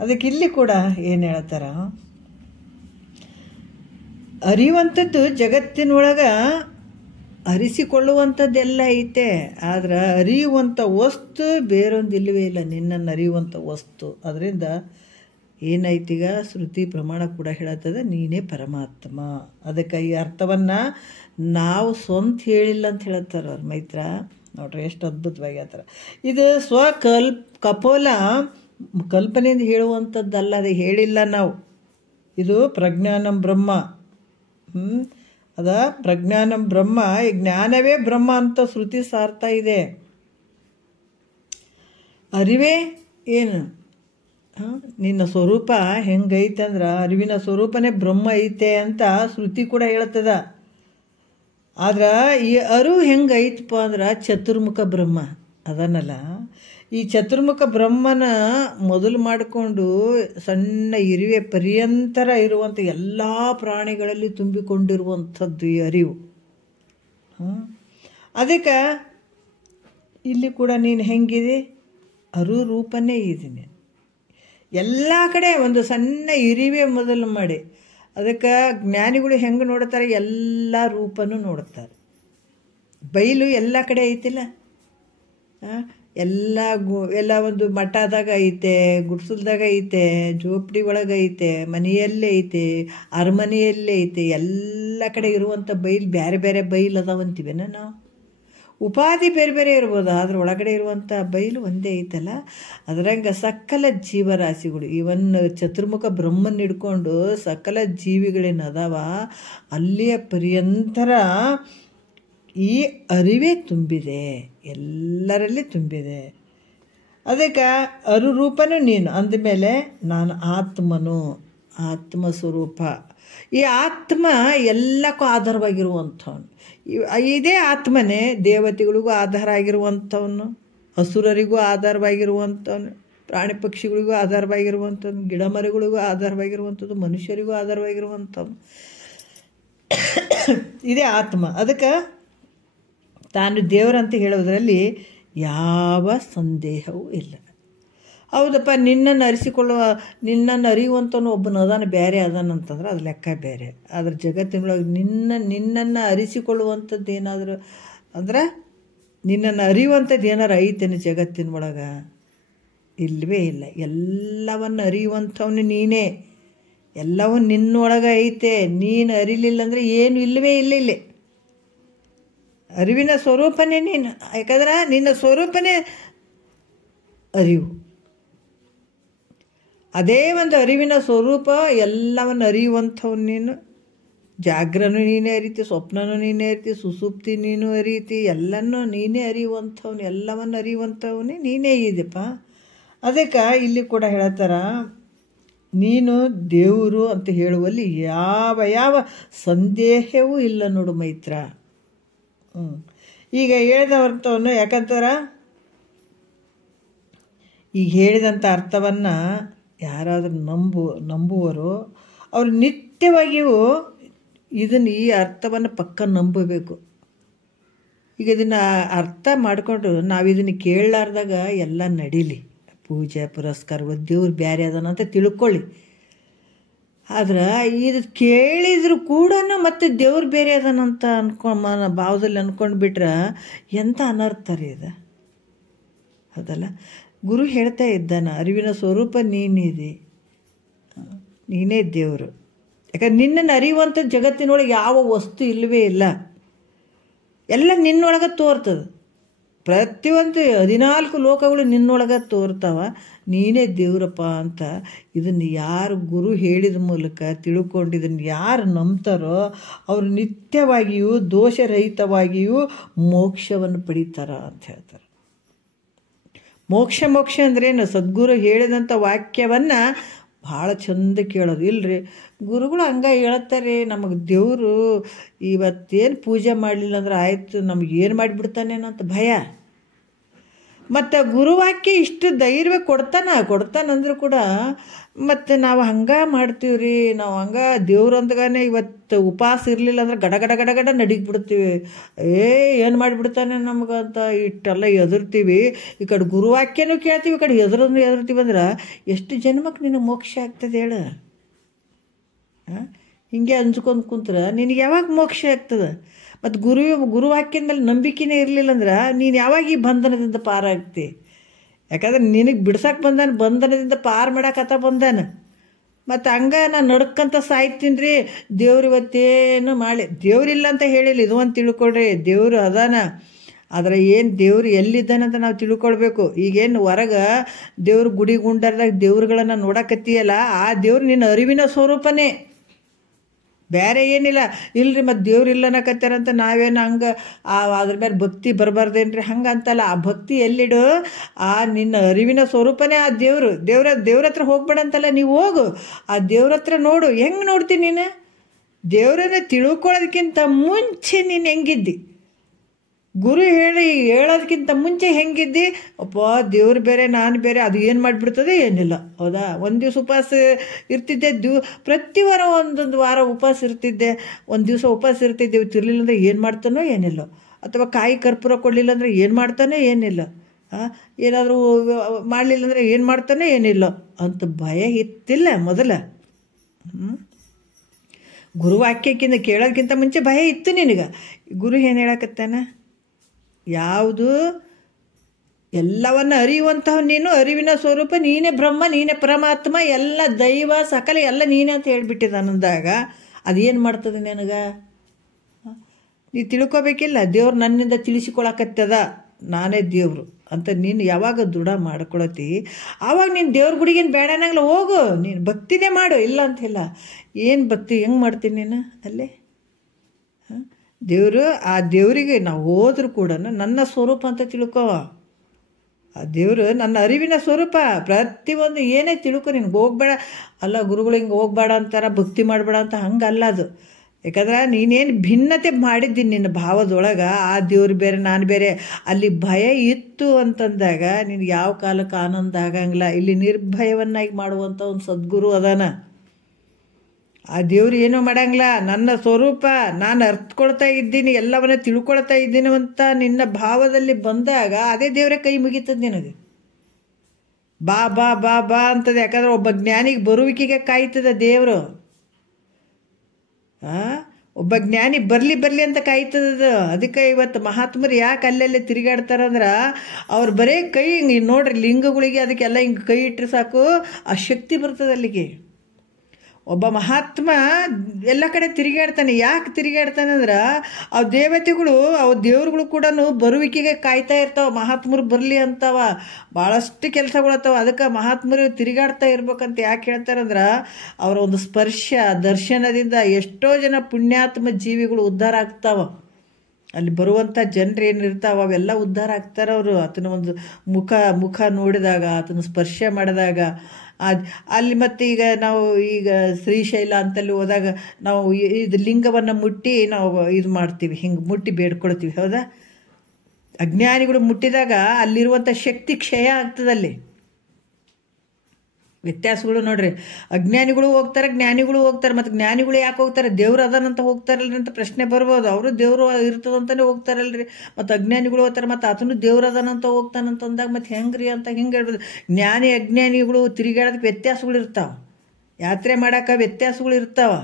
ಅದಕ್ಕೆ ಇಲ್ಲಿ ಕೂಡ ಏನು ಹೇಳ್ತಾರ, ಅರಿಯುವಂಥದ್ದು ಜಗತ್ತಿನೊಳಗೆ ಅರಿಸಿಕೊಳ್ಳುವಂಥದ್ದೆಲ್ಲ ಐತೆ, ಆದ್ರೆ ಅರಿಯುವಂಥ ವಸ್ತು ಬೇರೊಂದು ಇಲ್ಲವೇ ಇಲ್ಲ, ನಿನ್ನನ್ನು ಅರಿಯುವಂಥ ವಸ್ತು. ಅದರಿಂದ ಏನೈತೀಗ ಶ್ರುತಿ ಪ್ರಮಾಣ ಕೂಡ ಹೇಳತ್ತದ, ನೀನೇ ಪರಮಾತ್ಮ. ಅದಕ್ಕೆ ಈ ಅರ್ಥವನ್ನು ನಾವು ಸ್ವಂತ ಹೇಳಿಲ್ಲ ಅಂತ ಹೇಳ್ತಾರೆ ಅವ್ರು ಮೈತ್ರ. ನೋಡ್ರಿ ಎಷ್ಟು ಅದ್ಭುತವಾಗಿ ಹೇಳ್ತಾರೆ. ಇದು ಕಪೋಲ ಕಲ್ಪನೆಯಿಂದ ಹೇಳುವಂಥದ್ದಲ್ಲ, ಅದು ಹೇಳಿಲ್ಲ ನಾವು. ಇದು ಪ್ರಜ್ಞಾನಂ ಬ್ರಹ್ಮ. ಅದ ಪ್ರಜ್ಞಾನಂ ಬ್ರಹ್ಮ, ಈ ಜ್ಞಾನವೇ ಬ್ರಹ್ಮ ಅಂತ ಶ್ರುತಿ ಸಾರ್ತಾ ಇದೆ. ಅರಿವೇ ಏನು? ನಿನ್ನ ಸ್ವರೂಪ ಹೆಂಗೈತೆ ಅಂದ್ರೆ ಅರಿವಿನ ಸ್ವರೂಪನೇ ಬ್ರಹ್ಮ ಐತೆ ಅಂತ ಶ್ರುತಿ ಕೂಡ ಹೇಳ್ತದ. ಆದ್ರೆ ಈ ಅರಿವು ಹೆಂಗೈತಪ್ಪ ಅಂದ್ರೆ ಚತುರ್ಮುಖ ಬ್ರಹ್ಮ ಅದನ್ನಲ್ಲ. ಈ ಚತುರ್ಮುಖ ಬ್ರಹ್ಮನ ಮೊದಲು ಮಾಡಿಕೊಂಡು ಸಣ್ಣ ಇರುವೆ ಪರ್ಯಂತರ ಇರುವಂಥ ಎಲ್ಲ ಪ್ರಾಣಿಗಳಲ್ಲಿ ತುಂಬಿಕೊಂಡಿರುವಂಥದ್ದು ಈ ಅರಿವು. ಅದಕ್ಕೆ ಇಲ್ಲಿ ಕೂಡ ನೀನು ಹೆಂಗಿದೆ, ರೂಪನೇ ಇದ್ದೀನಿ. ಎಲ್ಲ ಕಡೆ ಒಂದು ಸಣ್ಣ ಇರುವೆ ಮೊದಲು ಮಾಡಿ. ಅದಕ್ಕೆ ಜ್ಞಾನಿಗಳು ಹೆಂಗೆ ನೋಡ್ತಾರೆ, ಎಲ್ಲ ರೂಪನೂ ನೋಡ್ತಾರೆ. ಬಯಲು ಎಲ್ಲ ಕಡೆ ಐತಿಲ್ಲ, ಎಲ್ಲ ಒಂದು ಮಠದಾಗ ಐತೆ, ಗುಡ್ಸಲ್ದಾಗ ಐತೆ, ಜೋಪಡಿ ಒಳಗೆ ಐತೆ, ಮನೆಯಲ್ಲೇ ಐತೆ, ಅರಮನೆಯಲ್ಲೇ ಐತೆ. ಎಲ್ಲ ಕಡೆ ಇರುವಂಥ ಬೈಲು ಬೇರೆ ಬೇರೆ ಬೈಲು ಅದಾವಂತೀವೇನ ನಾವು. ಉಪಾಧಿ ಬೇರೆ ಬೇರೆ ಇರ್ಬೋದು, ಅದ್ರ ಒಳಗಡೆ ಇರುವಂಥ ಬೈಲು ಒಂದೇ ಐತಲ್ಲ. ಅದ್ರಂಗೆ ಸಕಲ ಜೀವರಾಶಿಗಳು, ಇವನ್ ಚತುರ್ಮುಖ ಬ್ರಹ್ಮನ್ ಹಿಡ್ಕೊಂಡು ಸಕಲ ಜೀವಿಗಳೇನದಾವ ಅಲ್ಲಿಯ ಪರ್ಯಂತರ ಈ ಅರಿವೇ ತುಂಬಿದೆ, ಎಲ್ಲರಲ್ಲಿ ತುಂಬಿದೆ. ಅದಕ್ಕೆ ರೂಪನೂ ನೀನು ಅಂದಮೇಲೆ ನಾನು ಆತ್ಮನು, ಆತ್ಮ ಸ್ವರೂಪ. ಈ ಆತ್ಮ ಎಲ್ಲಕ್ಕೂ ಆಧಾರವಾಗಿರುವಂಥವನು. ಇದೇ ಆತ್ಮನೇ ದೇವತೆಗಳಿಗೂ ಆಧಾರ ಆಗಿರುವಂಥವನು, ಅಸುರರಿಗೂ ಆಧಾರವಾಗಿರುವಂಥವನು, ಪ್ರಾಣಿ ಪಕ್ಷಿಗಳಿಗೂ ಆಧಾರವಾಗಿರುವಂಥದ್ದು, ಗಿಡ ಮರಗಳಿಗೂ ಆಧಾರವಾಗಿರುವಂಥದ್ದು, ಮನುಷ್ಯರಿಗೂ ಆಧಾರವಾಗಿರುವಂಥವನು ಇದೇ ಆತ್ಮ. ಅದಕ್ಕೆ ತಾನು ದೇವರಂತ ಹೇಳೋದರಲ್ಲಿ ಯಾವ ಸಂದೇಹವೂ ಇಲ್ಲ. ಹೌದಪ್ಪ, ನಿನ್ನನ್ನು ಅರಿಯುವಂಥವನು ಒಬ್ಬನು ಅದಾನ, ಬೇರೆ ಅದಾನಂತಂದ್ರೆ ಅದು ಲೆಕ್ಕ ಬೇರೆ. ಆದರೆ ಜಗತ್ತಿನೊಳಗೆ ನಿನ್ನನ್ನು ಅರಿಸಿಕೊಳ್ಳುವಂಥದ್ದು ಏನಾದರೂ ಅಂದ್ರೆ ನಿನ್ನನ್ನು ಅರಿಯುವಂಥದ್ದು ಏನಾರು ಐತೇನೆ ಜಗತ್ತಿನೊಳಗೆ? ಇಲ್ಲವೇ ಇಲ್ಲ. ಎಲ್ಲವನ್ನು ಅರಿಯುವಂಥವನು ನೀನೇ. ಎಲ್ಲವೂ ನಿನ್ನೊಳಗೆ ಐತೆ. ನೀನು ಅರಿಲಿಲ್ಲ ಅಂದರೆ ಏನು ಇಲ್ಲವೇ ಇಲ್ಲ. ಇಲ್ಲಿ ಅರಿವಿನ ಸ್ವರೂಪನೇ ನೀನು. ಯಾಕಂದ್ರೆ ನಿನ್ನ ಸ್ವರೂಪನೇ ಅರಿವು. ಅದೇ ಒಂದು ಅರಿವಿನ ಸ್ವರೂಪ. ಎಲ್ಲವನ್ನು ಅರಿಯುವಂಥವ್ನು ನೀನು. ಜಾಗ್ರನೂ ನೀನೇ ಅರಿತಿ, ಸ್ವಪ್ನನೂ ನೀನೇ ಅರಿತಿ, ಸುಸುಪ್ತಿ ನೀನು ಅರಿತಿ, ಎಲ್ಲನೂ ನೀನೇ ಅರಿಯುವಂಥವ್ನು. ಎಲ್ಲವನ್ನು ಅರಿಯುವಂಥವನೇ ನೀನೇ ಇದೆಯಪ್ಪ. ಅದಕ್ಕೆ ಇಲ್ಲಿ ಕೂಡ ಹೇಳ್ತಾರ, ನೀನು ದೇವರು ಅಂತ ಹೇಳುವಲ್ಲಿ ಯಾವ ಸಂದೇಹವೂ ಇಲ್ಲ ನೋಡು ಮೈತ್ರ. ಈಗ ಹೇಳಿದವರ್ತವನು ಯಾಕಂತಾರ, ಈಗ ಹೇಳಿದಂಥ ಅರ್ಥವನ್ನು ಯಾರಾದರೂ ನಂಬುವರೋ ಅವರು ನಿತ್ಯವಾಗಿಯೂ ಈ ಅರ್ಥವನ್ನು ಪಕ್ಕ ನಂಬಬೇಕು. ಈಗ ಇದನ್ನು ಅರ್ಥ ಮಾಡಿಕೊಂಡು ನಾವು ಇದನ್ನು ಕೇಳಲಾರ್ದಾಗ ಎಲ್ಲ ನಡೀಲಿ. ಪೂಜೆ ಪುರಸ್ಕಾರ ದೇವ್ರು ಬೇರೆ ಅದಾನಂತ ತಿಳ್ಕೊಳ್ಳಿ. ಆದ್ರೆ ಇದು ಕೇಳಿದ್ರು ಕೂಡ ಮತ್ತೆ ದೇವ್ರು ಬೇರೆ ಅದಾನಂತ ಭಾವದಲ್ಲಿ ಅಂದ್ಕೊಂಡು ಬಿಟ್ರೆ ಎಂಥ ಅನರ್ಥ ರೀ ಇದು. ಹೌದಲ್ಲ? ಗುರು ಹೇಳ್ತಾ ಇದ್ದಾನ, ಅರಿವಿನ ಸ್ವರೂಪ ನೀನಿದೆ, ನೀನೇ ದೇವರು. ಯಾಕಂದ್ರೆ ನಿನ್ನನ್ನು ಅರಿಯುವಂಥ ಜಗತ್ತಿನೊಳಗೆ ಯಾವ ವಸ್ತು ಇಲ್ಲವೇ ಇಲ್ಲ. ಎಲ್ಲ ನಿನ್ನೊಳಗೆ ತೋರ್ತದೆ. ಪ್ರತಿಯೊಂದು 14 ಲೋಕಗಳು ನಿನ್ನೊಳಗೆ ತೋರ್ತಾವ. ನೀನೇ ದೇವರಪ್ಪ ಅಂತ ಇದನ್ನು ಯಾರು ಗುರು ಹೇಳಿದ ಮೂಲಕ ತಿಳ್ಕೊಂಡು ಇದನ್ನು ಯಾರು ನಂಬ್ತಾರೋ ಅವರು ನಿತ್ಯವಾಗಿಯೂ ದೋಷರಹಿತವಾಗಿಯೂ ಮೋಕ್ಷವನ್ನು ಪಡೀತಾರ ಅಂತ ಹೇಳ್ತಾರೆ. ಮೋಕ್ಷ ಅಂದ್ರೇನು? ಸದ್ಗುರು ಹೇಳಿದಂಥ ವಾಕ್ಯವನ್ನು ಭಾಳ ಚಂದ ಕೇಳೋದು. ಇಲ್ಲರಿ, ಗುರುಗಳು ಹಂಗೆ ಹೇಳ್ತಾರೆ, ನಮಗೆ ದೇವರು ಇವತ್ತೇನು ಪೂಜೆ ಮಾಡಲಿಲ್ಲ ಅಂದ್ರೆ ಆಯಿತು, ನಮಗೆ ಏನು ಮಾಡಿಬಿಡ್ತಾನೇನಂತ ಭಯ. ಮತ್ತು ಗುರುವಾಕ್ಯ ಇಷ್ಟು ಧೈರ್ಯ ಕೊಡ್ತಾನಂದ್ರೂ ಕೂಡ ಮತ್ತು ನಾವು ಹಂಗೆ ಮಾಡ್ತೀವಿ ರೀ. ನಾವು ಹಂಗೆ ದೇವ್ರಂದ್ಗಾನೆ ಇವತ್ತು ಉಪವಾಸ ಇರಲಿಲ್ಲ ಅಂದ್ರೆ ಗಡ ನಡಿಗ್ಬಿಡ್ತೀವಿ. ಏನು ಮಾಡಿಬಿಡ್ತಾನೆ ನಮಗಂತ ಇಷ್ಟೆಲ್ಲ ಎದುರ್ತೀವಿ. ಈ ಕಡೆ ಗುರುವಾಕ್ಯನೂ ಕೇಳ್ತೀವಿ, ಈ ಕಡೆ ಎದುರ್ತೀವಿ ಅಂದ್ರೆ ಎಷ್ಟು ಜನ್ಮಕ್ಕೆ ನಿನಗೆ ಮೋಕ್ಷ ಆಗ್ತದೆ ಹೇಳು? ಹಿಂಗೆ ಅಂಜ್ಕೊಂಡು ಕುಂತ್ರೆ ನಿನಗೆ ಯಾವಾಗ ಮೋಕ್ಷ ಆಗ್ತದೆ? ಮತ್ತು ಗುರುವಾಕ್ಯದ ಮೇಲೆ ನಂಬಿಕೆನೇ ಇರಲಿಲ್ಲ ಅಂದ್ರೆ ನೀನು ಯಾವಾಗ ಈ ಬಂಧನದಿಂದ ಪಾರಾಗ್ತಿ? ಯಾಕಂದ್ರೆ ನಿನಗೆ ಬಿಡ್ಸಕ್ಕೆ ಬಂಧನದಿಂದ ಪಾರು ಮಾಡಾಕತ್ತ ಬಂದಾನ. ಮತ್ತು ಹಂಗೆ ನಾನು ನಡ್ಕಂತ ಸಾಯ್ತೀನಿ ರೀ. ದೇವ್ರು ಇವತ್ತೇನು ಮಾಡಿ, ದೇವ್ರಿಲ್ಲ ಅಂತ ಹೇಳಿಲ್ಲ, ಇದು ಒಂದು ತಿಳ್ಕೊಳ್ರಿ. ದೇವರು ಅದಾನ, ಆದರೆ ಏನು ದೇವ್ರು ಎಲ್ಲಿದ್ದಾನಂತ ನಾವು ತಿಳ್ಕೊಳ್ಬೇಕು. ಈಗೇನು ಹೊರಗೆ ದೇವ್ರು ಗುಡಿ ಗುಂಡರ್ದಾಗ ದೇವ್ರುಗಳನ್ನು ನೋಡಕತ್ತೀಯಲ್ಲ, ಆ ದೇವ್ರು ನಿನ್ನ ಅರಿವಿನ ಸ್ವರೂಪನೇ, ಬೇರೆ ಏನಿಲ್ಲ. ಇಲ್ಲರಿ ಮತ್ತು ದೇವ್ರು ಇಲ್ಲ ಅನ್ನಕತ್ತಾರಂತ ನಾವೇನು ಹಂಗೆ ಅದ್ರ ಮೇಲೆ ಭಕ್ತಿ ಬರಬಾರ್ದೇನ್ರಿ? ಹಂಗೆ ಅಂತಲ್ಲ. ಆ ಭಕ್ತಿ ಎಲ್ಲಿಡು? ಆ ನಿನ್ನ ಅರಿವಿನ ಸ್ವರೂಪನೇ ಆ ದೇವ್ರ ಹತ್ರ ಹೋಗ್ಬೇಡ ಅಂತಲ್ಲ, ನೀವು ಹೋಗು ಆ ದೇವ್ರ ಹತ್ರ ನೋಡು. ಹೆಂಗೆ ನೋಡ್ತೀನಿ ನೀನು? ದೇವ್ರನ್ನ ತಿಳ್ಕೊಳ್ಳೋದಕ್ಕಿಂತ ಮುಂಚೆ ನೀನು ಹೆಂಗಿದ್ದಿ? ಗುರು ಹೇಳೋದಕ್ಕಿಂತ ಮುಂಚೆ ಹೆಂಗಿದ್ದಿ? ಅಪ್ಪ ದೇವ್ರು ಬೇರೆ ನಾನು ಬೇರೆ, ಅದು ಏನು ಮಾಡಿಬಿಡ್ತದೆ ಏನಿಲ್ಲ. ಹೌದಾ? ಒಂದು ದಿವಸ ಉಪವಾಸ ಇರ್ತಿದ್ದೆ, ಪ್ರತಿ ವಾರ ಒಂದೊಂದು ವಾರ ಉಪವಾಸ ಇರ್ತಿದ್ದೆ, ಒಂದು ದಿವಸ ಉಪವಾಸ ಇರ್ತಿದ್ದೆ. ತಿರ್ಲಿಲ್ಲ ಅಂದರೆ ಏನು ಮಾಡ್ತಾನೋ ಏನಿಲ್ಲ, ಅಥವಾ ಕಾಯಿ ಕರ್ಪೂರ ಕೊಡಲಿಲ್ಲ ಅಂದರೆ ಏನು ಮಾಡ್ತಾನೋ ಏನಿಲ್ಲ, ಏನಾದರೂ ಮಾಡಲಿಲ್ಲ ಅಂದರೆ ಏನು ಮಾಡ್ತಾನೋ ಏನಿಲ್ಲ ಅಂತ ಭಯ ಇತ್ತಿಲ್ಲ ಮೊದಲ. ಗುರುವಾಕ್ಯಕ್ಕಿಂತ ಕೇಳೋದಕ್ಕಿಂತ ಮುಂಚೆ ಭಯ ಇತ್ತು ನಿನಗೆ. ಗುರು ಏನು ಹೇಳಕತ್ತಾನ? ಯಾವುದು ಎಲ್ಲವನ್ನು ಅರಿಯುವಂತಹ ನೀನು, ಅರಿವಿನ ಸ್ವರೂಪ ನೀನೇ, ಬ್ರಹ್ಮ ನೀನೇ, ಪರಮಾತ್ಮ, ಎಲ್ಲ ದೈವ ಸಕಲ ಎಲ್ಲ ನೀನೇ ಅಂತ ಹೇಳ್ಬಿಟ್ಟಿದ್ದಾನಂದಾಗ ಅದೇನು ಮಾಡ್ತದೆ ನನಗೆ? ನೀ ತಿಳ್ಕೊಬೇಕಿಲ್ಲ, ದೇವ್ರು ನನ್ನಿಂದ ತಿಳಿಸಿಕೊಳಕತ್ತದ, ನಾನೇ ದೇವರು ಅಂತ ನೀನು ಯಾವಾಗ ದೃಢ ಮಾಡ್ಕೊಳತಿ ಆವಾಗ ನೀನು ದೇವ್ರ ಗುಡಿಗೇನು ಬೇಡ ಅನ್ನಂಗಿಲ್ಲ, ಹೋಗು, ನೀನು ಭಕ್ತಿನೇ ಮಾಡು, ಇಲ್ಲ ಅಂತಿಲ್ಲ. ಏನು ಭಕ್ತಿ ಹೆಂಗೆ ಮಾಡ್ತೀನಿ ನೀನು ಅಲ್ಲೇ? ದೇವರು, ಆ ದೇವರಿಗೆ ನಾವು ಹೋದ್ರೂ ಕೂಡ ನನ್ನ ಸ್ವರೂಪ ಅಂತ ತಿಳ್ಕೊ. ಆ ದೇವರು ನನ್ನ ಅರಿವಿನ ಸ್ವರೂಪ. ಪ್ರತಿಯೊಂದು ಏನೇ ತಿಳ್ಕೊ, ನಿನ್ಗೆ ಹೋಗ್ಬೇಡ. ಅಲ್ಲ ಗುರುಗಳು ಹಿಂಗೆ ಹೋಗ್ಬೇಡ ಅಂತಾರ, ಭಕ್ತಿ ಮಾಡಬೇಡ ಅಂತ, ಹಂಗಲ್ಲ ಅದು. ಯಾಕಂದ್ರೆ ನೀನೇನು ಭಿನ್ನತೆ ಮಾಡಿದ್ದೀನಿ ನಿನ್ನ ಭಾವದೊಳಗೆ, ಆ ದೇವ್ರು ಬೇರೆ ನಾನು ಬೇರೆ, ಅಲ್ಲಿ ಭಯ ಇತ್ತು ಅಂತಂದಾಗ ನಿನಗೆ ಯಾವ ಕಾಲಕ್ಕೆ ಆನಂದ ಆಗಂಗಿಲ್ಲ. ಇಲ್ಲಿ ನಿರ್ಭಯವನ್ನಾಗಿ ಮಾಡುವಂಥ ಒಂದು ಸದ್ಗುರು ಅದಾನ. ಆ ದೇವ್ರು ಏನೂ ಮಾಡಂಗಿಲ್ಲ. ನನ್ನ ಸ್ವರೂಪ ನಾನು ಅರ್ಥಕೊಳ್ತಾ ಇದ್ದೀನಿ, ಎಲ್ಲವನ್ನ ತಿಳ್ಕೊಳ್ತಾ ಇದ್ದೀನಿ ಅಂತ ನಿನ್ನ ಭಾವದಲ್ಲಿ ಬಂದಾಗ ಅದೇ ದೇವರೇ ಕೈ ಮುಗೀತದೆ ನಿನಗೆ. ಬಾ ಬಾ ಬಾ ಬಾ ಅಂತದೆ. ಯಾಕಂದ್ರೆ ಒಬ್ಬ ಜ್ಞಾನಿಗೆ ಬರುವಿಕೆಗೆ ಕಾಯ್ತದೆ ದೇವರು. ಒಬ್ಬ ಜ್ಞಾನಿ ಬರಲಿ ಬರಲಿ ಅಂತ ಕಾಯ್ತದದು. ಅದಕ್ಕೆ ಇವತ್ತು ಮಹಾತ್ಮರು ಯಾಕೆ ಅಲ್ಲೆಲ್ಲಿ ತಿರುಗಾಡ್ತಾರಂದ್ರೆ ಅವ್ರು ಬರೀ ಕೈ ಹಿಂಗೆ ನೋಡ್ರಿ ಲಿಂಗಗಳಿಗೆ ಅದಕ್ಕೆಲ್ಲ ಹಿಂಗೆ ಕೈ ಇಟ್ಟರೆ ಸಾಕು, ಆ ಶಕ್ತಿ ಬರ್ತದೆ ಅಲ್ಲಿಗೆ. ಒಬ್ಬ ಮಹಾತ್ಮ ಎಲ್ಲ ಕಡೆ ತಿರುಗಾಡ್ತಾನೆ. ಯಾಕೆ ತಿರುಗಾಡ್ತಾನೆ ಅಂದ್ರೆ ಅವು ದೇವತೆಗಳು ಅವು ದೇವ್ರುಗಳು ಕೂಡ ಬರುವಿಕೆಗೆ ಕಾಯ್ತಾ ಇರ್ತಾವೆ, ಮಹಾತ್ಮರು ಬರಲಿ ಅಂತವ. ಭಾಳಷ್ಟು ಕೆಲಸಗಳತ್ತವ. ಅದಕ್ಕೆ ಮಹಾತ್ಮರು ತಿರುಗಾಡ್ತಾ ಇರ್ಬೇಕಂತ ಯಾಕೆ ಹೇಳ್ತಾರಂದ್ರೆ ಅವರ ಒಂದು ಸ್ಪರ್ಶ ದರ್ಶನದಿಂದ ಎಷ್ಟೋ ಜನ ಪುಣ್ಯಾತ್ಮ ಜೀವಿಗಳು ಉದ್ಧಾರ ಆಗ್ತಾವ. ಅಲ್ಲಿ ಬರುವಂಥ ಜನರು ಏನಿರ್ತಾವ ಅವೆಲ್ಲ ಉದ್ಧಾರ ಆಗ್ತಾರೆ ಅವರು. ಆತನ ಒಂದು ಮುಖ ನೋಡಿದಾಗ, ಆತನ ಸ್ಪರ್ಶ ಮಾಡಿದಾಗ ಅಲ್ಲಿ. ಮತ್ತು ನಾವು ಈಗ ಶ್ರೀಶೈಲ ಅಂತಲ್ಲಿ ಹೋದಾಗ ನಾವು ಇದು ಲಿಂಗವನ್ನು ಮುಟ್ಟಿ ನಾವು ಇದು ಮಾಡ್ತೀವಿ, ಹಿಂಗೆ ಮುಟ್ಟಿ ಬೇಡ್ಕೊಳ್ತೀವಿ, ಹೌದಾ? ಅಜ್ಞಾನಿಗಳು ಮುಟ್ಟಿದಾಗ ಅಲ್ಲಿರುವಂಥ ಶಕ್ತಿ ಕ್ಷಯ ಆಗ್ತದಲ್ಲಿ. ವ್ಯತ್ಯಾಸಗಳು ನೋಡ್ರಿ. ಅಜ್ಞಾನಿಗಳು ಹೋಗ್ತಾರೆ, ಜ್ಞಾನಿಗಳು ಹೋಗ್ತಾರೆ. ಮತ್ತು ಜ್ಞಾನಿಗಳು ಯಾಕೆ ಹೋಗ್ತಾರೆ? ದೇವ್ರು ಅದನ್ನಂತ ಹೋಗ್ತಾರಲ್ರಿ ಅಂತ ಪ್ರಶ್ನೆ ಬರ್ಬೋದು. ಅವರು ದೇವರು ಇರ್ತದಂತಲೇ ಹೋಗ್ತಾರಲ್ರಿ. ಮತ್ತು ಅಜ್ಞಾನಿಗಳು ಹೋಗ್ತಾರೆ, ಮತ್ತು ಆತನು ದೇವ್ರು ಅದನ್ನಂತ ಹೋಗ್ತಾನಂತಂದಾಗ ಮತ್ತು ಹೆಂಗ್ರಿ ಅಂತ ಹಿಂಗೆ ಹೇಳ್ಬೋದು. ಜ್ಞಾನಿ ಅಜ್ಞಾನಿಗಳು ತಿರುಗಾಡೋದಕ್ಕೆ ವ್ಯತ್ಯಾಸಗಳು ಇರ್ತಾವೆ. ಯಾತ್ರೆ ಮಾಡೋಕೆ ವ್ಯತ್ಯಾಸಗಳು ಇರ್ತಾವೆ.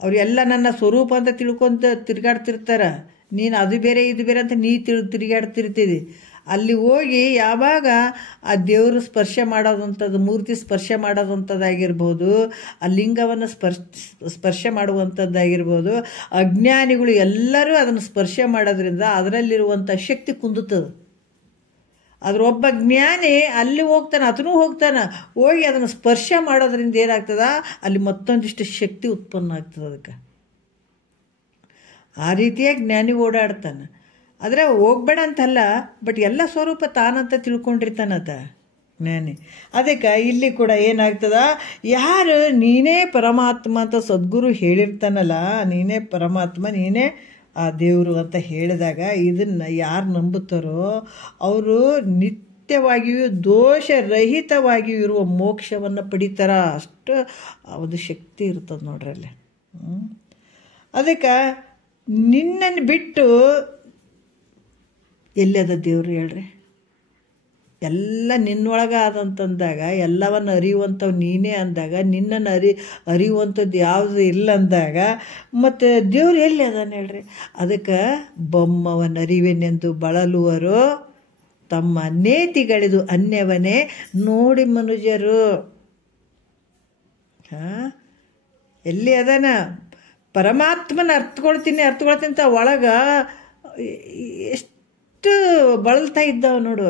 ಅವರೆಲ್ಲ ನನ್ನ ಸ್ವರೂಪ ಅಂತ ತಿಳ್ಕೊಂತ ತಿರುಗಾಡ್ತಿರ್ತಾರೆ. ನೀನು ಅದು ಬೇರೆ ಇದು ಬೇರೆ ಅಂತ ತಿರುಗಾಡ್ತಿರ್ತೀವಿ. ಅಲ್ಲಿ ಹೋಗಿ ಯಾವಾಗ ಆ ದೇವರು ಸ್ಪರ್ಶ ಮಾಡೋದಂಥದ್ದು, ಮೂರ್ತಿ ಸ್ಪರ್ಶ ಮಾಡೋದಂಥದ್ದಾಗಿರ್ಬೋದು, ಆ ಲಿಂಗವನ್ನು ಸ್ಪರ್ಶ ಮಾಡುವಂಥದ್ದಾಗಿರ್ಬೋದು, ಅಜ್ಞಾನಿಗಳು ಎಲ್ಲರೂ ಅದನ್ನು ಸ್ಪರ್ಶ ಮಾಡೋದ್ರಿಂದ ಅದರಲ್ಲಿರುವಂಥ ಶಕ್ತಿ ಕುಂದುತ್ತದೆ. ಅದ್ರ ಒಬ್ಬ ಜ್ಞಾನಿ ಅಲ್ಲಿ ಹೋಗ್ತಾನೆ, ಆತನೂ ಹೋಗ್ತಾನೆ, ಹೋಗಿ ಅದನ್ನು ಸ್ಪರ್ಶ ಮಾಡೋದ್ರಿಂದ ಏನಾಗ್ತದ, ಅಲ್ಲಿ ಮತ್ತೊಂದಿಷ್ಟು ಶಕ್ತಿ ಉತ್ಪನ್ನ ಆಗ್ತದೆ. ಅದಕ್ಕೆ ಆ ರೀತಿಯಾಗಿ ಜ್ಞಾನಿ ಓಡಾಡ್ತಾನೆ. ಆದರೆ ಹೋಗ್ಬೇಡ ಅಂತಲ್ಲ, ಬಟ್ ಎಲ್ಲ ಸ್ವರೂಪ ತಾನಂತ ತಿಳ್ಕೊಂಡಿರ್ತಾನತ ಜ್ಞಾನಿ. ಅದಕ್ಕೆ ಇಲ್ಲಿ ಕೂಡ ಏನಾಗ್ತದ, ಯಾರು ನೀನೇ ಪರಮಾತ್ಮ ಅಂತ ಸದ್ಗುರು ಹೇಳಿರ್ತಾನಲ್ಲ, ನೀನೇ ಪರಮಾತ್ಮ, ನೀನೇ ಆ ದೇವರು ಅಂತ ಹೇಳಿದಾಗ ಇದನ್ನು ಯಾರು ನಂಬುತ್ತಾರೋ ಅವರು ನಿತ್ಯವಾಗಿಯೂ ದೋಷರಹಿತವಾಗಿಯೂ ಇರುವ ಮೋಕ್ಷವನ್ನು ಪಡಿತಾರ. ಅಷ್ಟು ಒಂದು ಶಕ್ತಿ ಇರ್ತದೆ ನೋಡ್ರಿ ಅಲ್ಲಿ. ಅದಕ್ಕೆ ನಿನ್ನನ್ನು ಬಿಟ್ಟು ಎಲ್ಲದ ದೇವರು ಹೇಳ್ರಿ? ಎಲ್ಲ ನಿನ್ನೊಳಗೆ ಆದಂತಂದಾಗ, ಎಲ್ಲವನ್ನು ಅರಿಯುವಂಥವು ನೀನೇ ಅಂದಾಗ, ನಿನ್ನನ್ನು ಅರಿಯುವಂಥದ್ದು ಯಾವುದು ಇಲ್ಲ ಅಂದಾಗ ಮತ್ತು ದೇವ್ರು ಎಲ್ಲಿ ಅದಾನ ಹೇಳ್ರಿ? ಅದಕ್ಕೆ ಬೊಮ್ಮವನ ಅರಿವೆನೆಂದು ಬಳಲುವರು ತಮ್ಮ ನೇತಿಗಳಿದು ಅನ್ಯವನೇ ನೋಡಿ ಮನುಜರು. ಎಲ್ಲಿ ಅದಾನ? ಪರಮಾತ್ಮನ ಅರ್ಥಕೊಳ್ತೀನಿ ಅಂತ ಒಳಗೆ ಎಷ್ಟು ಬಳಲ್ತಾ ಇದ್ದಾವ ನೋಡು.